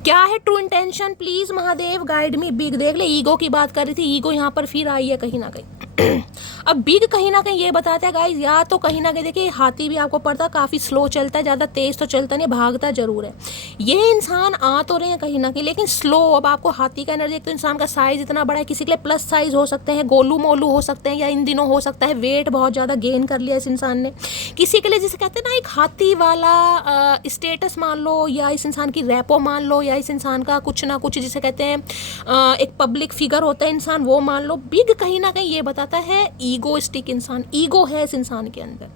क्या है true intention please Mahadev guide me. Big देख ले, ईगो की बात कर रही थी, ईगो यहाँ पर फिर आई है कहीं ना कहीं। अब बिग कहीं ना कहीं ये बताता है गाइस, या तो कहीं ना कहीं देखिए हाथी भी आपको पड़ता काफ़ी स्लो चलता है, ज़्यादा तेज़ तो चलता नहीं, भागता जरूर है। ये इंसान आ तो रहे हैं कहीं ना कहीं लेकिन स्लो। अब आपको हाथी का एनर्जी, एक तो इंसान का साइज इतना बड़ा है, किसी के लिए प्लस साइज हो सकते हैं, गोलू मोलू हो सकते हैं, या इन दिनों हो सकता है वेट बहुत ज़्यादा गेन कर लिया इस इंसान ने। किसी के लिए जिसे कहते हैं ना एक हाथी वाला स्टेटस मान लो, या इस इंसान की रैपो मान लो, या इस इंसान का कुछ ना कुछ जिसे कहते हैं एक पब्लिक फिगर होता है इंसान, वो मान लो। बिग कहीं ना कहीं ये बताता है ईगोइस्टिक इंसान, ईगो है इस इंसान के अंदर।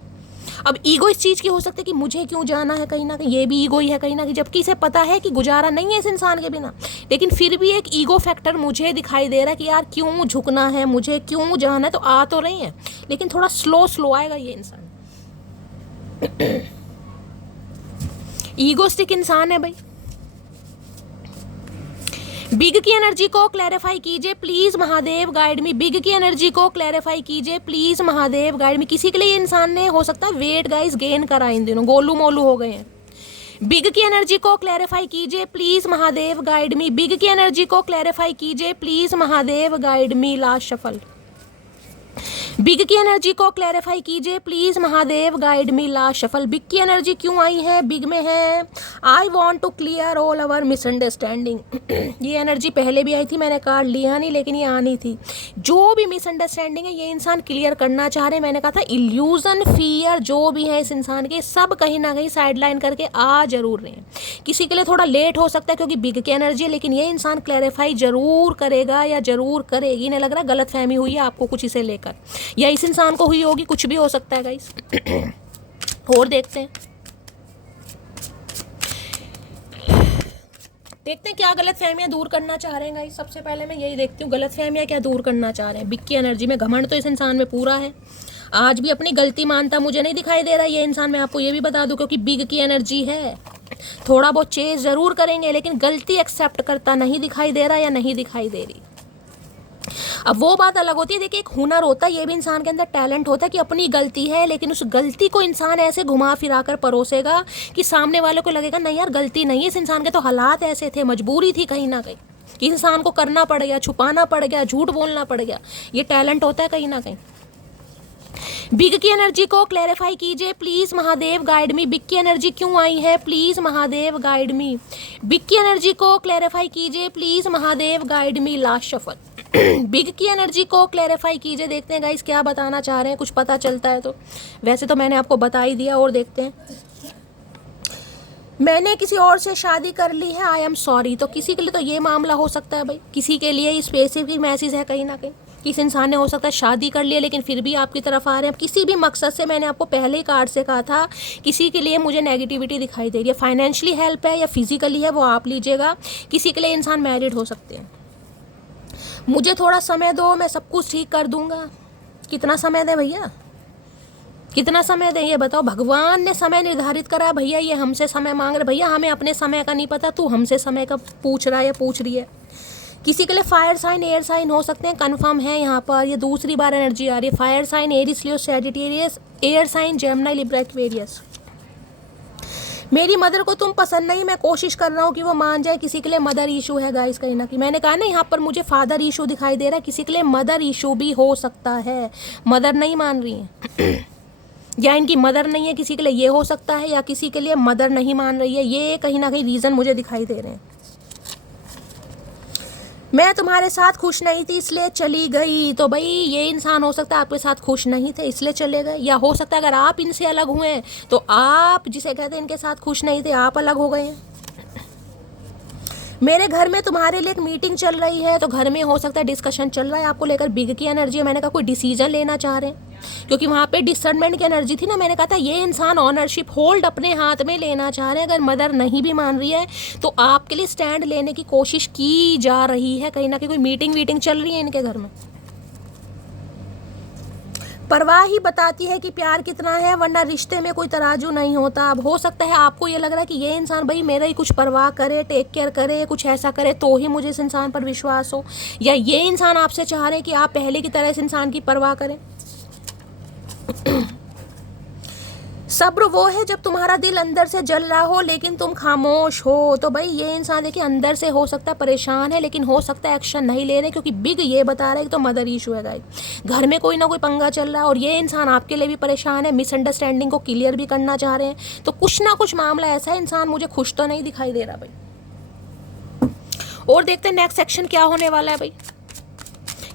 अब ईगो इस चीज़ की हो सकती है कि मुझे क्यों जाना है, कहीं ना कहीं ये भी ईगो ही है कहीं ना कहीं, जबकि इसे पता है कि गुजारा नहीं है इस इंसान के बिना, लेकिन फिर भी एक ईगो फैक्टर मुझे दिखाई दे रहा है कि यार क्यों झुकना है, मुझे क्यों जाना है। तो आ तो रही है लेकिन थोड़ा स्लो आएगा ये इंसान। ईगोस्टिक इंसान है भाई। बिग की एनर्जी को क्लैरिफाई कीजिए please Mahadev guide me. Big की एनर्जी को क्लैरिफाई कीजिए प्लीज महादेव गाइड मी। किसी के लिए इंसान ने हो सकता है वेट गाइस गेन करा, इन दिनों गोलू मोलू हो गए हैं। बिग की एनर्जी को क्लैरिफाई कीजिए please Mahadev guide me. Big की एनर्जी को क्लैरिफाई कीजिए please Mahadev guide me. Last shuffle big की एनर्जी को क्लैरिफाई कीजिए please Mahadev guide me. Last shuffle big की एनर्जी क्यों आई है, बिग में है I want to clear all our misunderstanding. ये एनर्जी पहले भी आई थी, मैंने कार्ड लिया नहीं लेकिन ये आनी थी। जो भी मिसअंडरस्टैंडिंग है ये इंसान क्लियर करना चाह रहे हैं। मैंने कहा था इल्यूजन फियर जो भी है इस इंसान के, सब कहीं ना कहीं साइडलाइन करके आ जरूर रहे हैं। किसी के लिए थोड़ा लेट हो सकता है क्योंकि बिग की एनर्जी है, लेकिन ये इंसान क्लैरिफाई जरूर करेगा या जरूर करेगी। इन्हें लग रहा है गलतफहमी हुई है आपको कुछ इसे लेकर, या इस इंसान को हुई होगी, कुछ भी हो सकता है गाइस। और देखते हैं देखते हैं क्या गलत फहमियाँ दूर करना चाह रहे हैं गाइस। सबसे पहले मैं यही देखती हूँ गलत फहमियाँ क्या दूर करना चाह रहे हैं। बिग की एनर्जी में घमंड तो इस इंसान में पूरा है, आज भी अपनी गलती मानता मुझे नहीं दिखाई दे रहा ये इंसान, मैं आपको ये भी बता दूं, क्योंकि बिग की एनर्जी है। थोड़ा बहुत चेंज ज़रूर करेंगे लेकिन गलती एक्सेप्ट करता नहीं दिखाई दे रहा या नहीं दिखाई दे रही। अब वो बात अलग होती है, देखिए एक हुनर होता है, ये भी इंसान के अंदर टैलेंट होता है कि अपनी गलती है लेकिन उस गलती को इंसान ऐसे घुमा फिरा कर परोसेगा कि सामने वालों को लगेगा नहीं यार गलती नहीं है इस इंसान के, तो हालात ऐसे थे, मजबूरी थी कहीं ना कहीं कि इंसान को करना पड़ गया, छुपाना पड़ गया, झूठ बोलना पड़ गया। ये टैलेंट होता है कहीं ना कहीं। बिग की एनर्जी को क्लैरिफाई कीजिए please Mahadev, guide me. Big की एनर्जी क्यों आई है please Mahadev, guide me. Big की एनर्जी को क्लैरिफाई कीजिए please Mahadev, guide me. Last shuffle. Big की एनर्जी को क्लैरिफाई कीजिए, देखते हैं गाइस क्या बताना चाह रहे हैं, कुछ पता चलता है तो। वैसे तो मैंने आपको बता ही दिया, और देखते हैं। मैंने किसी और से शादी कर ली है, आई एम सॉरी। तो किसी के लिए तो ये मामला हो सकता है भाई, किसी के लिए स्पेसिफिक मैसेज है कहीं ना कहीं। किस इंसान ने हो सकता है शादी कर लिया लेकिन फिर भी आपकी तरफ आ रहे हैं किसी भी मकसद से। मैंने आपको पहले ही कार्ड से कहा था किसी के लिए मुझे नेगेटिविटी दिखाई दे रही है, फाइनेंशियली हेल्प है या फिजिकली है वो आप लीजिएगा। किसी के लिए इंसान मैरिड हो सकते हैं। मुझे थोड़ा समय दो, मैं सब कुछ ठीक कर दूंगा। कितना समय दें भैया, कितना समय दें ये बताओ। भगवान ने समय निर्धारित करा भैया, ये हमसे समय मांग रहे भैया, हमें अपने समय का नहीं पता, तू हमसे समय का पूछ रहा है या पूछ रही है। किसी के लिए फायर साइन एयर साइन हो सकते हैं, कंफर्म है यहाँ पर। ये दूसरी बार एनर्जी आ रही है। Fire sign Aries Leo Sagittarius, air sign Gemini Libra Aquarius. मेरी मदर को तुम पसंद नहीं, मैं कोशिश कर रहा हूँ कि वो मान जाए। किसी के लिए मदर इशू है गाइस कहीं ना कहीं। मैंने कहा ना यहाँ पर मुझे फादर इशू दिखाई दे रहा है, किसी के लिए मदर इशू भी हो सकता है। मदर नहीं मान रही है या इनकी मदर नहीं है, किसी के लिए ये हो सकता है, या किसी के लिए मदर नहीं मान रही है। ये कहीं ना कहीं रीज़न मुझे दिखाई दे रहे हैं। मैं तुम्हारे साथ खुश नहीं थी इसलिए चली गई। तो भाई ये इंसान हो सकता है आपके साथ खुश नहीं थे इसलिए चले गए, या हो सकता है अगर आप इनसे अलग हुए हैं तो आप जिसे कहते हैं इनके साथ खुश नहीं थे, आप अलग हो गए हैं। मेरे घर में तुम्हारे लिए एक मीटिंग चल रही है, तो घर में हो सकता है डिस्कशन चल रहा है आपको लेकर। बिग की एनर्जी है, मैंने कहा कोई डिसीजन लेना चाह रहे हैं क्योंकि वहाँ पे डिसर्नमेंट की एनर्जी थी ना। मैंने कहा था ये इंसान ऑनरशिप होल्ड अपने हाथ में लेना चाह रहे हैं। अगर मदर नहीं भी मान रही है तो आपके लिए स्टैंड लेने की कोशिश की जा रही है कहीं ना कहीं। कोई मीटिंग वीटिंग चल रही है इनके घर में। परवाह ही बताती है कि प्यार कितना है, वरना रिश्ते में कोई तराजू नहीं होता। अब हो सकता है आपको ये लग रहा है कि ये इंसान भाई मेरा ही कुछ परवाह करे, टेक केयर करे, कुछ ऐसा करे तो ही मुझे इस इंसान पर विश्वास हो, या ये इंसान आपसे चाह रहे हैं कि आप पहले की तरह इस इंसान की परवाह करें। सब्र वो है जब तुम्हारा दिल अंदर से जल रहा हो लेकिन तुम खामोश हो। तो भाई ये इंसान देखिए अंदर से हो सकता है परेशान है लेकिन हो सकता है एक्शन नहीं ले रहे, क्योंकि बिग ये बता रहा है कि तो मदर इशू है गाइस। घर में कोई ना कोई पंगा चल रहा है और ये इंसान आपके लिए भी परेशान है, मिसअंडरस्टैंडिंग को क्लियर भी करना चाह रहे हैं। तो कुछ ना कुछ मामला ऐसा है, इंसान मुझे खुश तो नहीं दिखाई दे रहा भाई। और देखते हैं नेक्स्ट सेक्शन क्या होने वाला है भाई।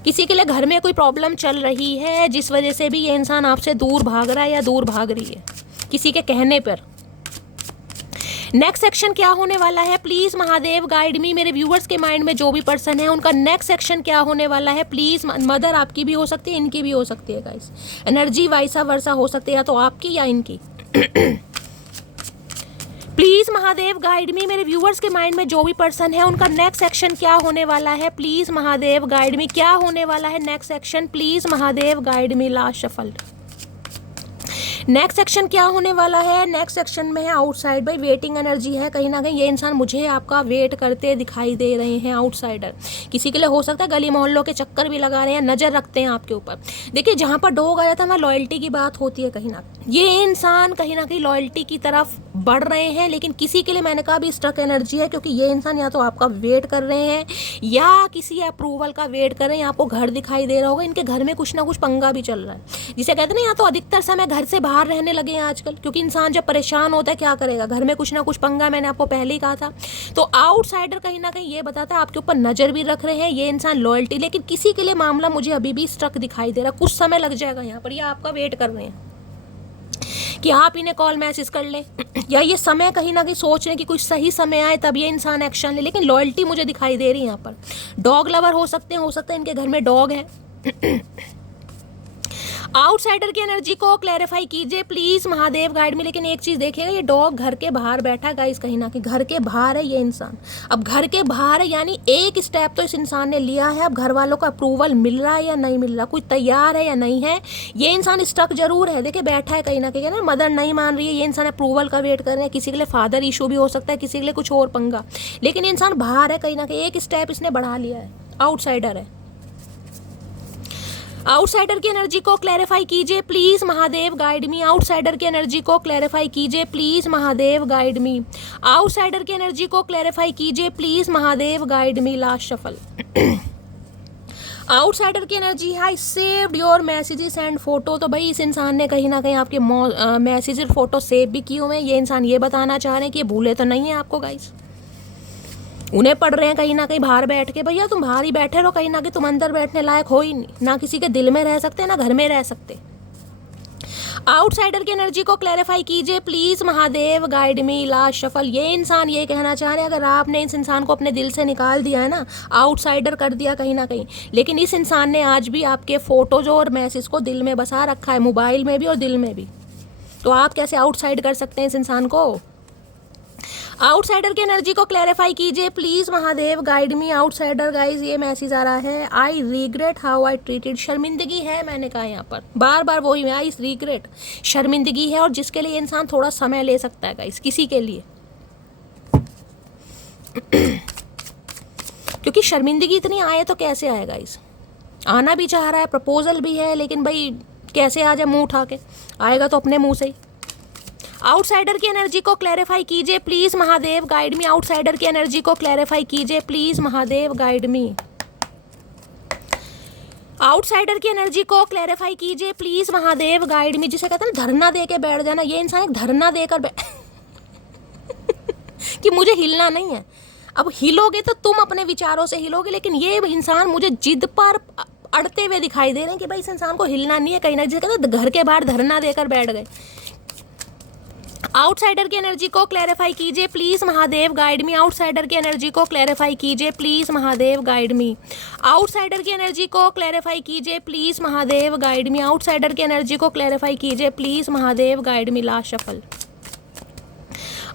किसी के लिए घर में कोई प्रॉब्लम चल रही है जिस वजह से भी ये इंसान आपसे दूर भाग रहा है या दूर भाग रही है किसी के कहने पर। नेक्स्ट सेक्शन क्या होने वाला है प्लीज महादेव, गाइड मी। मेरे व्यूअर्स के माइंड में जो भी पर्सन है उनका नेक्स्ट सेक्शन क्या होने वाला है प्लीज। मदर आपकी भी हो सकती है, इनकी भी हो सकती है गाइस। एनर्जी वाइसा वर्सा हो सकती है, या तो आपकी या इनकी। प्लीज महादेव गाइड मी। मेरे व्यूअर्स के माइंड में जो भी पर्सन है उनका नेक्स्ट सेक्शन क्या होने वाला है प्लीज महादेव, गाइड मी। क्या होने वाला है next section please Mahadev, guide me. Last shuffle. Next section क्या होने वाला है। नेक्स्ट सेक्शन में है आउटसाइड भाई। वेटिंग एनर्जी है कहीं ना कहीं। ये इंसान मुझे आपका वेट करते दिखाई दे रहे हैं, आउटसाइडर। किसी के लिए हो सकता है गली मोहल्लों के चक्कर भी लगा रहे हैं, नज़र रखते हैं आपके ऊपर। देखिए जहाँ पर डॉग आया था वहाँ लॉयल्टी की बात होती है कहीं ना। ये इंसान कहीं ना कहीं लॉयल्टी की तरफ बढ़ रहे हैं, लेकिन किसी के लिए मैंने कहा भी स्ट्रक एनर्जी है, क्योंकि ये इंसान या तो आपका वेट कर रहे हैं या किसी अप्रूवल का वेट कर रहे हैं। आपको घर दिखाई दे रहा होगा, इनके घर में कुछ ना कुछ पंगा भी चल रहा है, जिसे कहते हैं ना, या तो अधिकतर समय घर से बाहर रहने लगे हैं आजकल, क्योंकि इंसान जब परेशान होता है क्या करेगा, घर में कुछ ना कुछ पंगा। मैंने आपको पहले ही कहा था। तो आउटसाइडर कहीं ना कहीं ये बताता है आपके ऊपर नजर भी रख रहे हैं ये इंसान, लॉयल्टी। लेकिन किसी के लिए मामला मुझे अभी भी स्ट्रक दिखाई दे रहा है, कुछ समय लग जाएगा यहाँ पर, या आपका वेट कर रहे हैं कि आप इन्हें कॉल मैसेज कर लें, या ये समय कहीं ना कहीं सोच रहे हैं कि कुछ सही समय आए तब ये इंसान एक्शन ले। लेकिन लॉयल्टी मुझे दिखाई दे रही है यहाँ पर। डॉग लवर हो सकते हैं, हो सकता है इनके घर में डॉग है। आउटसाइडर की एनर्जी को क्लैरिफाई कीजिए प्लीज महादेव गाइड में। लेकिन एक चीज देखिएगा, ये डॉग घर के बाहर बैठा है गाइस, कहीं ना कहीं घर के बाहर है ये इंसान। अब घर के बाहर है यानी एक स्टेप तो इस इंसान ने लिया है। अब घर वालों का अप्रूवल मिल रहा है या नहीं मिल रहा, कोई तैयार है या नहीं है। ये इंसान स्टक जरूर है, देखिए बैठा है कहीं ना कहीं ना, मदर नहीं मान रही है, ये इंसान अप्रूवल का वेट कर रहे हैं। किसी के लिए फादर इशू भी हो सकता है, किसी के लिए कुछ और पंगा, लेकिन ये इंसान बाहर है कहीं ना कहीं, एक स्टेप इसने बढ़ा लिया है, आउटसाइडर है। आउटसाइडर की एनर्जी को क्लैरिफाई कीजिए please Mahadev guide me. Outsider की एनर्जी को क्लैरिफाई कीजिए please Mahadev guide me. Outsider की एनर्जी को क्लैरिफाई कीजिए please Mahadev guide me. Last shuffle. Outsider की एनर्जी है saved your messages and photo. तो भाई इस इंसान ने कहीं ना कहीं आपके मैसेज और फोटो सेव भी किए हुए हैं। ये इंसान ये बताना चाह रहे हैं कि ये भूले तो नहीं है आपको गाइस, उन्हें पढ़ रहे हैं कहीं ना कहीं बाहर बैठ के। भैया तुम बाहर ही बैठे रहो, कहीं ना कहीं तुम अंदर बैठने लायक हो ही नहीं, ना किसी के दिल में रह सकते ना घर में रह सकते। आउटसाइडर की एनर्जी को क्लैरिफाई कीजिए please Mahadev guide me. Last shuffle. ये इंसान ये कहना चाह रहे हैं अगर आपने इस इंसान को अपने दिल से निकाल दिया है ना, आउटसाइडर कर दिया कहीं ना कहीं, लेकिन इस इंसान ने आज भी आपके फोटोज और मैसेज को दिल में बसा रखा है, मोबाइल में भी और दिल में भी। तो आप कैसे आउटसाइड कर सकते हैं इस इंसान को। आउटसाइडर की एनर्जी को क्लैरिफाई कीजिए please Mahadev guide me. Outsider guys ये मैसेज आ रहा है, I regret how I treated. शर्मिंदगी है, मैंने कहा यहाँ पर बार बार वही, आई रिग्रेट, शर्मिंदगी है। और जिसके लिए इंसान थोड़ा समय ले सकता है गाइज, किसी के लिए क्योंकि शर्मिंदगी इतनी आए तो कैसे आए गाइज, आना भी चाह रहा है, प्रपोजल भी है, लेकिन भाई कैसे आ जाए मुंह उठा के, आएगा तो अपने मुंह से ही। आउटसाइडर की एनर्जी को क्लैरिफाई कीजिए please Mahadev guide me. Outsider की एनर्जी को क्लैरिफाई कीजिए please Mahadev guide me. Outsider की एनर्जी को क्लैरिफाई कीजिए प्लीज महादेव गाइड मी। जिसे कहते हैं धरना दे के बैठ जाना, ये इंसान एक धरना देकर कि मुझे हिलना नहीं है। अब हिलोगे तो तुम अपने विचारों से हिलोगे, लेकिन ये इंसान मुझे जिद पर अड़ते हुए दिखाई दे रहे हैं कि भाई इस इंसान को हिलना नहीं है कहीं ना, जिसे कहते हैं घर के बाहर धरना देकर बैठ गए। आउटसाइडर की एनर्जी को क्लैरिफाई कीजिए please Mahadev guide me. Outsider की एनर्जी को क्लैरिफाई कीजिए please Mahadev guide me. Outsider की एनर्जी को क्लैरिफाई कीजिए please Mahadev guide me. Outsider की एनर्जी को क्लैरिफाई कीजिए please Mahadev guide me. Last shuffle.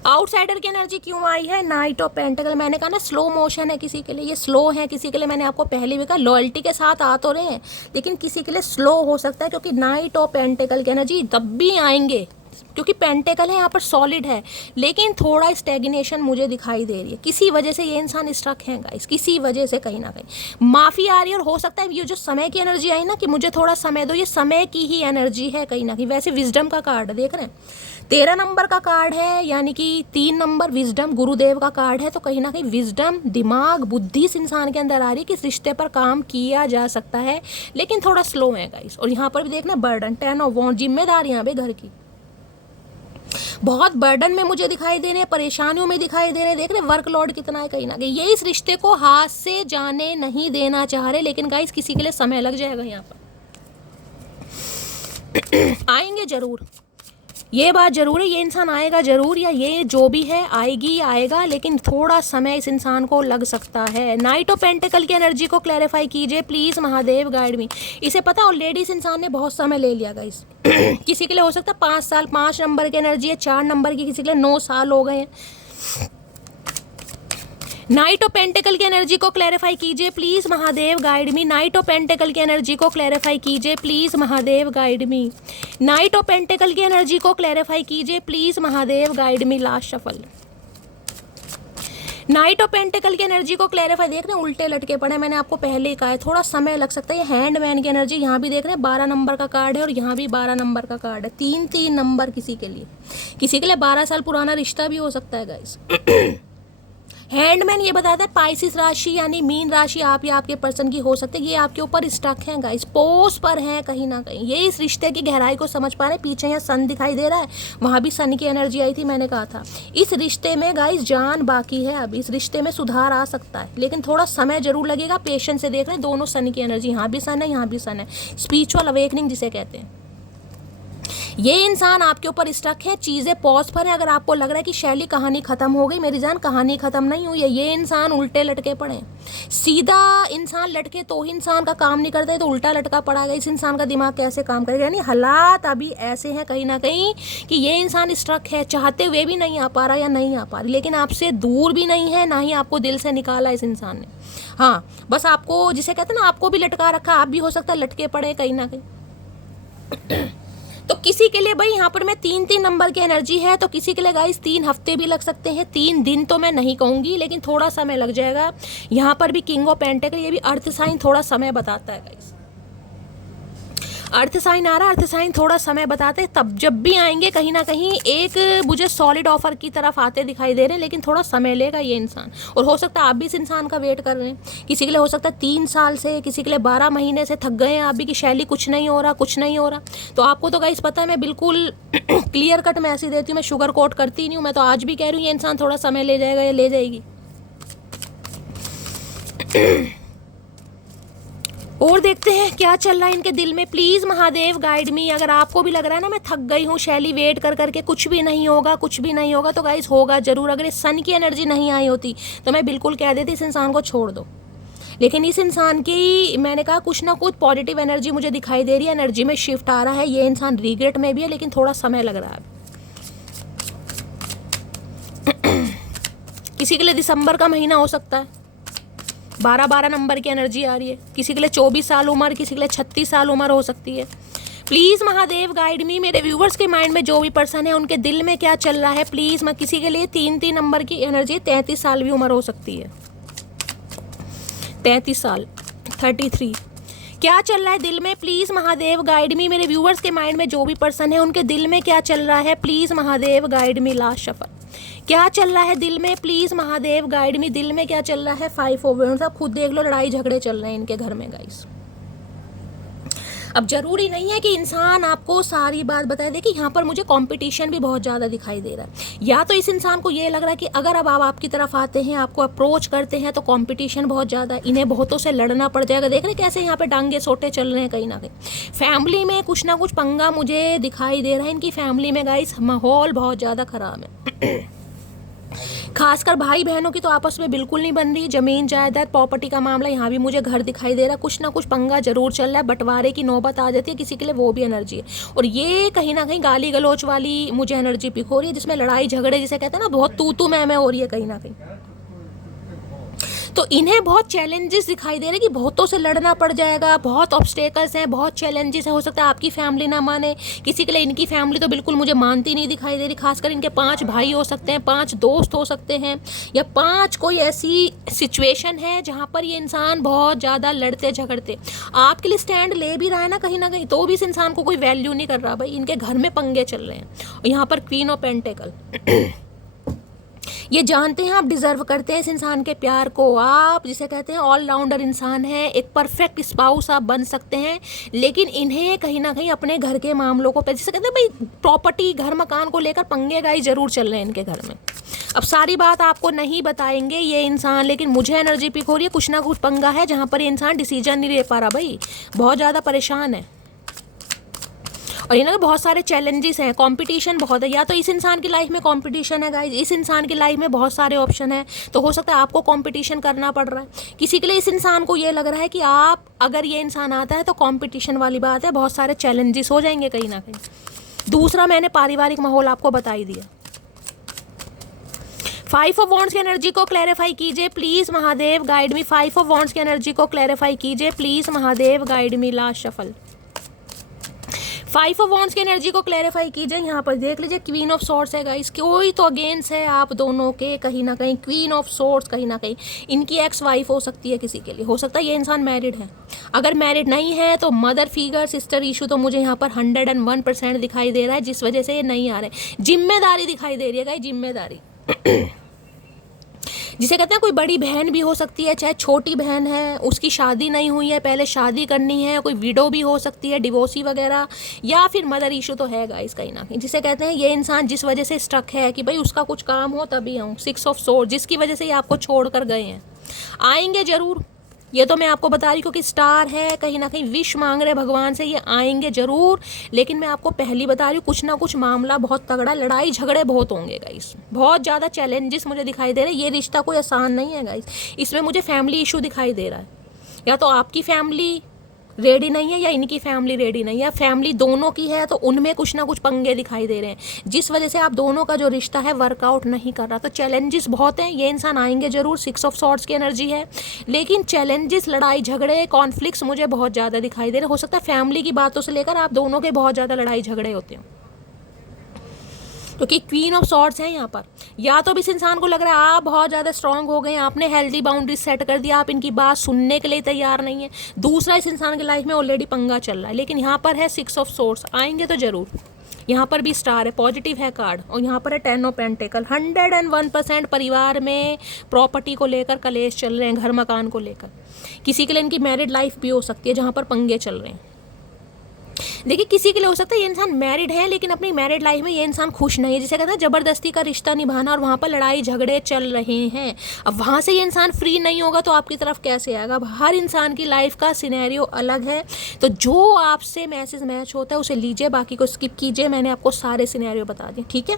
Outsider की एनर्जी क्यों आई है, नाइट ऑफ पेंटिकल। मैंने कहा ना स्लो मोशन है किसी के लिए, ये स्लो है किसी के लिए। मैंने आपको पहले भी कहा लॉयल्टी के साथ आ तो रहे हैं, लेकिन किसी के लिए स्लो हो सकता है, क्योंकि नाइट ऑफ पेंटिकल की एनर्जी तब भी आएंगे क्योंकि पेंटेकल है यहाँ पर सॉलिड है, लेकिन थोड़ा स्टेगनेशन मुझे दिखाई दे रही है। किसी वजह से ये इंसान स्ट्रक है गाइस, किसी वजह से कहीं ना कहीं माफ़ी आ रही है। और हो सकता है ये जो समय की एनर्जी आई ना कि मुझे थोड़ा समय दो, ये समय की ही एनर्जी है कहीं ना कहीं। वैसे विजडम का कार्ड देख रहे हैं, 13 नंबर का कार्ड है, यानी कि 3 नंबर विजडम गुरुदेव का कार्ड है। तो कहीं ना कहीं विजडम, दिमाग, बुद्धि इस इंसान के अंदर आ रही है कि इस रिश्ते पर काम किया जा सकता है, लेकिन थोड़ा स्लो है गाइस। और यहाँ पर भी देखना बर्डन, 10 ऑफ वॉन्ड, जिम्मेदारियाँ भी घर की बहुत बर्डन में मुझे दिखाई दे रहे हैं, परेशानियों में दिखाई दे रहे हैं। देख रहे वर्कलोड कितना है कहीं ना कहीं। ये इस रिश्ते को हाथ से जाने नहीं देना चाह रहे, लेकिन गाइस किसी के लिए समय लग जाएगा यहाँ पर। आएंगे जरूर, ये बात जरूर है, ये इंसान आएगा जरूर, या ये जो भी है आएगी आएगा, लेकिन थोड़ा समय इस इंसान को लग सकता है। नाइट ऑफ पेंटिकल की एनर्जी को क्लैरिफाई कीजिए प्लीज महादेव गाइड मी। इसे पता ऑलरेडी इस इंसान ने बहुत समय ले लिया गाइस। किसी के लिए हो सकता है 5 साल, 5 नंबर की एनर्जी है, 4 नंबर की, किसी के लिए 9 साल हो गए हैं। नाइट ऑफ पेंटिकल की एनर्जी को क्लैरिफाई कीजिए please Mahadev guide me. Night of pentacle की एनर्जी को क्लैरिफाई कीजिए please Mahadev guide me. Night of pentacle की एनर्जी को क्लैरिफाई कीजिए please Mahadev guide me. Last shuffle. Night of pentacle की एनर्जी को क्लैरिफाई, देख रहे हैं उल्टे लटके पड़े, मैंने आपको पहले ही कहा है थोड़ा समय लग सकता है। ये हैंडमैन की एनर्जी, यहाँ भी देख रहे हैं 12 नंबर का कार्ड है और यहाँ भी 12 नंबर का कार्ड है। 3 नंबर किसी के लिए 12 साल पुराना रिश्ता भी हो सकता है गाइस। हैंडमैन ये बताता है पाइसिस राशि यानी मीन राशि आप या आपके पर्सन की हो सकती है। ये आपके ऊपर स्टक है गाइस, पोज पर है कहीं ना कहीं। ये इस रिश्ते की गहराई को समझ पा रहे हैं। पीछे यहाँ सन दिखाई दे रहा है, वहाँ भी सन की एनर्जी आई थी, मैंने कहा था इस रिश्ते में गाइस जान बाकी है। अब इस रिश्ते में सुधार आ सकता है, लेकिन थोड़ा समय जरूर लगेगा। पेशेंस से देख रहे हैं दोनों सन की एनर्जी, यहाँ भी सन है यहाँ भी सन है। स्पिरिचुअल अवेकनिंग जिसे कहते हैं, ये इंसान आपके ऊपर स्टक है, चीज़ें पॉज पर है। अगर आपको लग रहा है कि शैली कहानी ख़त्म हो गई, मेरी जान कहानी ख़त्म नहीं हुई है। ये इंसान उल्टे लटके पड़े हैं। सीधा इंसान लटके तो ही इंसान का काम नहीं करता है, तो उल्टा लटका पड़ा है। इस इंसान का दिमाग कैसे काम करेगा? यानी हालात अभी ऐसे हैं कहीं ना कहीं कि ये इंसान स्ट्रक है, चाहते हुए भी नहीं आ पा रहा या नहीं आ पा रही, लेकिन आपसे दूर भी नहीं है, ना ही आपको दिल से निकाला इस इंसान ने। हाँ, बस आपको, जिसे कहते हैं ना, आपको भी लटका रखा, आप भी हो सकता है लटके पड़े कहीं ना कहीं। तो किसी के लिए भाई यहाँ पर मैं 3-3 नंबर की एनर्जी है, तो किसी के लिए गाइस 3 हफ्ते भी लग सकते हैं, 3 दिन तो मैं नहीं कहूँगी, लेकिन थोड़ा समय लग जाएगा। यहाँ पर भी किंग ऑफ पेंटेकल, ये भी अर्थ साइन थोड़ा समय बताता है गाइस। अर्थ साइन आ रहा है, अर्थ साइन थोड़ा समय बताते हैं, तब जब भी आएंगे कहीं ना कहीं एक मुझे सॉलिड ऑफर की तरफ आते दिखाई दे रहे हैं, लेकिन थोड़ा समय लेगा ये इंसान। और हो सकता है आप भी इस इंसान का वेट कर रहे हैं। किसी के लिए हो सकता है 3 साल से, किसी के लिए 12 महीने से थक गए हैं आप भी कि शैली कुछ नहीं हो रहा, कुछ नहीं हो रहा। तो आपको तो गाइस पता है, मैं बिल्कुल क्लियर कट मैसेज देती हूँ, मैं शुगर कोट करती नहीं हूँ। मैं तो आज भी कह रही हूँ ये इंसान थोड़ा समय ले जाएगा या ले जाएगी। और देखते हैं क्या चल रहा है इनके दिल में। प्लीज़ महादेव गाइड मी। अगर आपको भी लग रहा है ना मैं थक गई हूँ शैली, वेट कर करके कुछ भी नहीं होगा, कुछ भी नहीं होगा, तो गाइस होगा जरूर। अगर इस सन की एनर्जी नहीं आई होती तो मैं बिल्कुल कह देती इस इंसान को छोड़ दो, लेकिन इस इंसान की, मैंने कहा, कुछ ना कुछ पॉजिटिव एनर्जी मुझे दिखाई दे रही है, एनर्जी में शिफ्ट आ रहा है। ये इंसान रिग्रेट में भी है, लेकिन थोड़ा समय लग रहा है। किसी के लिए दिसंबर का महीना हो सकता है, 12-12 नंबर की एनर्जी आ रही है। किसी के लिए 24 साल उम्र, किसी के लिए 36 साल उम्र हो सकती है। प्लीज़ महादेव गाइड मी। मेरे व्यूवर्स के माइंड में जो भी पर्सन है उनके दिल में क्या चल रहा है प्लीज़। मैं किसी के लिए 3-3 नंबर की एनर्जी, 33 साल भी उम्र हो सकती है, 33 साल, 33, क्या चल रहा है दिल में प्लीज़ महादेव गाइड मी। मेरे व्यूवर्स के माइंड में जो भी पर्सन है उनके दिल में क्या चल रहा है please Mahadev guide me. Last shuffle, क्या चल रहा है दिल में प्लीज़ महादेव गाइड मी। दिल में क्या चल रहा है? 5 ऑफ वांड्स। आप खुद देख लो, लड़ाई झगड़े चल रहे हैं इनके घर में गाइस। अब जरूरी नहीं है कि इंसान आपको सारी बात बताए। देखिए यहाँ पर मुझे कंपटीशन भी बहुत ज़्यादा दिखाई दे रहा है। या तो इस इंसान को ये लग रहा है कि अगर अब आप आपकी तरफ आते हैं, आपको अप्रोच करते हैं, तो कंपटीशन बहुत ज़्यादा, इन्हें बहुतों से लड़ना पड़ जाएगा। देख रहे कैसे यहाँ पे डांगे सोटे चल रहे हैं कहीं ना कहीं। फैमिली में कुछ ना कुछ पंगा मुझे दिखाई दे रहा है इनकी फैमिली में गाइस। माहौल बहुत ज़्यादा ख़राब है। खासकर भाई बहनों की तो आपस में बिल्कुल नहीं बन रही। जमीन जायदाद प्रॉपर्टी का मामला, यहाँ भी मुझे घर दिखाई दे रहा है। कुछ ना कुछ पंगा जरूर चल रहा है, बंटवारे की नौबत आ जाती है किसी के लिए, वो भी एनर्जी है। और ये कहीं ना कहीं गाली गलौच वाली मुझे एनर्जी पिक हो रही है, जिसमें लड़ाई झगड़े जिसे कहते हैं ना, बहुत तू मैं हो रही है कहीं ना कहीं। तो इन्हें बहुत चैलेंजेस दिखाई दे रहे हैं कि बहुतों से लड़ना पड़ जाएगा, बहुत ऑब्स्टेकल्स हैं, बहुत चैलेंजेस है। हो सकता है आपकी फैमिली ना माने, किसी के लिए इनकी फैमिली तो बिल्कुल मुझे मानती नहीं दिखाई दे रही। खासकर इनके 5 भाई हो सकते हैं, 5 दोस्त हो सकते हैं, या 5 कोई ऐसी सिचुएशन है जहाँ पर ये इंसान बहुत ज़्यादा लड़ते झगड़ते आपके लिए स्टैंड ले भी रहा है ना कहीं, तो भी इस इंसान को कोई वैल्यू नहीं कर रहा। भाई इनके घर में पंगे चल रहे हैं। और यहाँ पर क्वीन ऑफ पेंटेकल, ये जानते हैं आप डिज़र्व करते हैं इस इंसान के प्यार को। आप जिसे कहते हैं ऑलराउंडर इंसान है, एक परफेक्ट स्पाउस आप बन सकते हैं, लेकिन इन्हें कहीं ना कहीं अपने घर के मामलों को, जिसे कहते हैं भाई प्रॉपर्टी, घर मकान को लेकर पंगे गाई जरूर चल रहे हैं इनके घर में। अब सारी बात आपको नहीं बताएंगे ये इंसान, लेकिन मुझे एनर्जी पिक हो रही है कुछ ना कुछ पंगा है जहाँ पर ये इंसान डिसीजन नहीं ले पा रहा। भाई बहुत ज़्यादा परेशान है, और इन्होंने बहुत सारे चैलेंजेस हैं, कंपटीशन बहुत है। या तो इस इंसान की लाइफ में कंपटीशन है गाइस, इस इंसान की लाइफ में बहुत सारे ऑप्शन हैं, तो हो सकता है आपको कंपटीशन करना पड़ रहा है। किसी के लिए इस इंसान को ये लग रहा है कि आप, अगर ये इंसान आता है तो कंपटीशन वाली बात है, बहुत सारे चैलेंजेस हो जाएंगे कहीं ना कहीं। दूसरा, मैंने पारिवारिक माहौल आपको बता ही दिया। 5 ऑफ वॉन्ड्स की एनर्जी को क्लैरिफाई कीजिए please Mahadev guide me. 5 of wands की एनर्जी को क्लैरिफाई कीजिए please Mahadev guide me. Last shuffle, 5 of wands की एनर्जी को क्लैरिफाई कीजिए। यहाँ पर देख लीजिए क्वीन ऑफ सॉर्ड्स है गाइस, कोई तो अगेंस्ट है आप दोनों के कहीं ना कहीं। क्वीन ऑफ सॉर्ड्स कहीं ना कहीं इनकी एक्स वाइफ हो सकती है किसी के लिए। हो सकता है ये इंसान मैरिड है, अगर मैरिड नहीं है तो मदर फिगर, सिस्टर इशू तो मुझे यहाँ पर 101% दिखाई दे रहा है, जिस वजह से ये नहीं आ रहे। जिम्मेदारी दिखाई दे रही है गाइस, जिम्मेदारी जिसे कहते हैं कोई बड़ी बहन भी हो सकती है, चाहे छोटी बहन है, उसकी शादी नहीं हुई है, पहले शादी करनी है, कोई विडो भी हो सकती है, डिवोर्सी वगैरह, या फिर मदर इशू तो है गाइस कहीं ना कहीं। जिसे कहते हैं ये इंसान जिस वजह से स्ट्रक है कि भाई उसका कुछ काम हो तभी आऊँ। 6 ऑफ सोर्ड, जिसकी वजह से ये आपको छोड़ कर गए हैं, आएंगे जरूर, ये तो मैं आपको बता रही हूँ क्योंकि स्टार है, कहीं ना कहीं विश मांग रहे भगवान से, ये आएंगे जरूर। लेकिन मैं आपको पहली बता रही हूँ, कुछ ना कुछ मामला बहुत तगड़ा, लड़ाई झगड़े बहुत होंगे गाइस, बहुत ज़्यादा चैलेंजेस मुझे दिखाई दे रहे हैं। ये रिश्ता कोई आसान नहीं है गाइस, इसमें मुझे फैमिली इशू दिखाई दे रहा है। या तो आपकी फैमिली रेडी नहीं है या इनकी फैमिली रेडी नहीं है, फैमिली दोनों की है तो उनमें कुछ ना कुछ पंगे दिखाई दे रहे हैं, जिस वजह से आप दोनों का जो रिश्ता है वर्कआउट नहीं कर रहा। तो चैलेंजेस बहुत हैं, ये इंसान आएंगे जरूर, 6 ऑफ सॉर्ड्स की एनर्जी है, लेकिन चैलेंजेस, लड़ाई झगड़े, कॉन्फ्लिक्ट्स मुझे बहुत ज़्यादा दिखाई दे रहे हैं। हो सकता है फैमिली की बातों से लेकर आप दोनों के बहुत ज़्यादा लड़ाई झगड़े होते हैं, क्योंकि क्वीन ऑफ सॉर्ड्स है यहाँ पर। या तो इस इंसान को लग रहा है आप बहुत ज़्यादा स्ट्रांग हो गए, आपने हेल्दी बाउंड्रीज सेट कर दिया, आप इनकी बात सुनने के लिए तैयार नहीं है। दूसरा, इस इंसान की लाइफ में ऑलरेडी पंगा चल रहा है, लेकिन यहाँ पर है 6 ऑफ सॉर्ड्स, आएंगे तो जरूर। यहाँ पर भी स्टार है, पॉजिटिव है कार्ड, और यहाँ पर है 10 ऑफ पेंटिकल। 101% परिवार में प्रॉपर्टी को लेकर कलेश चल रहे हैं, घर मकान को लेकर। किसी के लिए इनकी मैरिड लाइफ भी हो सकती है जहाँ पर पंगे चल रहे हैं। देखिए, किसी के लिए हो सकता है ये इंसान मैरिड है लेकिन अपनी मैरिड लाइफ में ये इंसान खुश नहीं है, जिसे कहते हैं ज़बरदस्ती का रिश्ता निभाना, और वहाँ पर लड़ाई झगड़े चल रहे हैं। अब वहाँ से ये इंसान फ्री नहीं होगा तो आपकी तरफ कैसे आएगा? अब हर इंसान की लाइफ का सिनेरियो अलग है, तो जो आपसे मैसेज मैच होता है उसे लीजिए, बाकी को स्किप कीजिए। मैंने आपको सारे सिनेरियो बता दिए, ठीक है?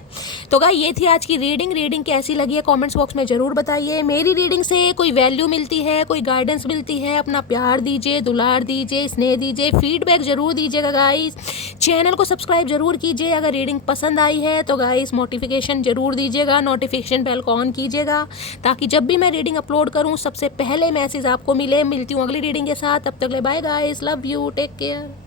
तो गाइस, ये थी आज की रीडिंग कैसी लगी है कॉमेंट्स बॉक्स में ज़रूर बताइए। मेरी रीडिंग से कोई वैल्यू मिलती है, कोई गाइडेंस मिलती है, अपना प्यार दीजिए, दुलार दीजिए, स्नेह दीजिए, फीडबैक जरूर दीजिएगा गाइस। चैनल को सब्सक्राइब जरूर कीजिए। अगर रीडिंग पसंद आई है तो गाइस नोटिफिकेशन जरूर दीजिएगा, नोटिफिकेशन बेल को ऑन कीजिएगा, ताकि जब भी मैं रीडिंग अपलोड करूं सबसे पहले मैसेज आपको मिले। मिलती हूँ अगली रीडिंग के साथ, तब तक ले bye guys, love you, take care.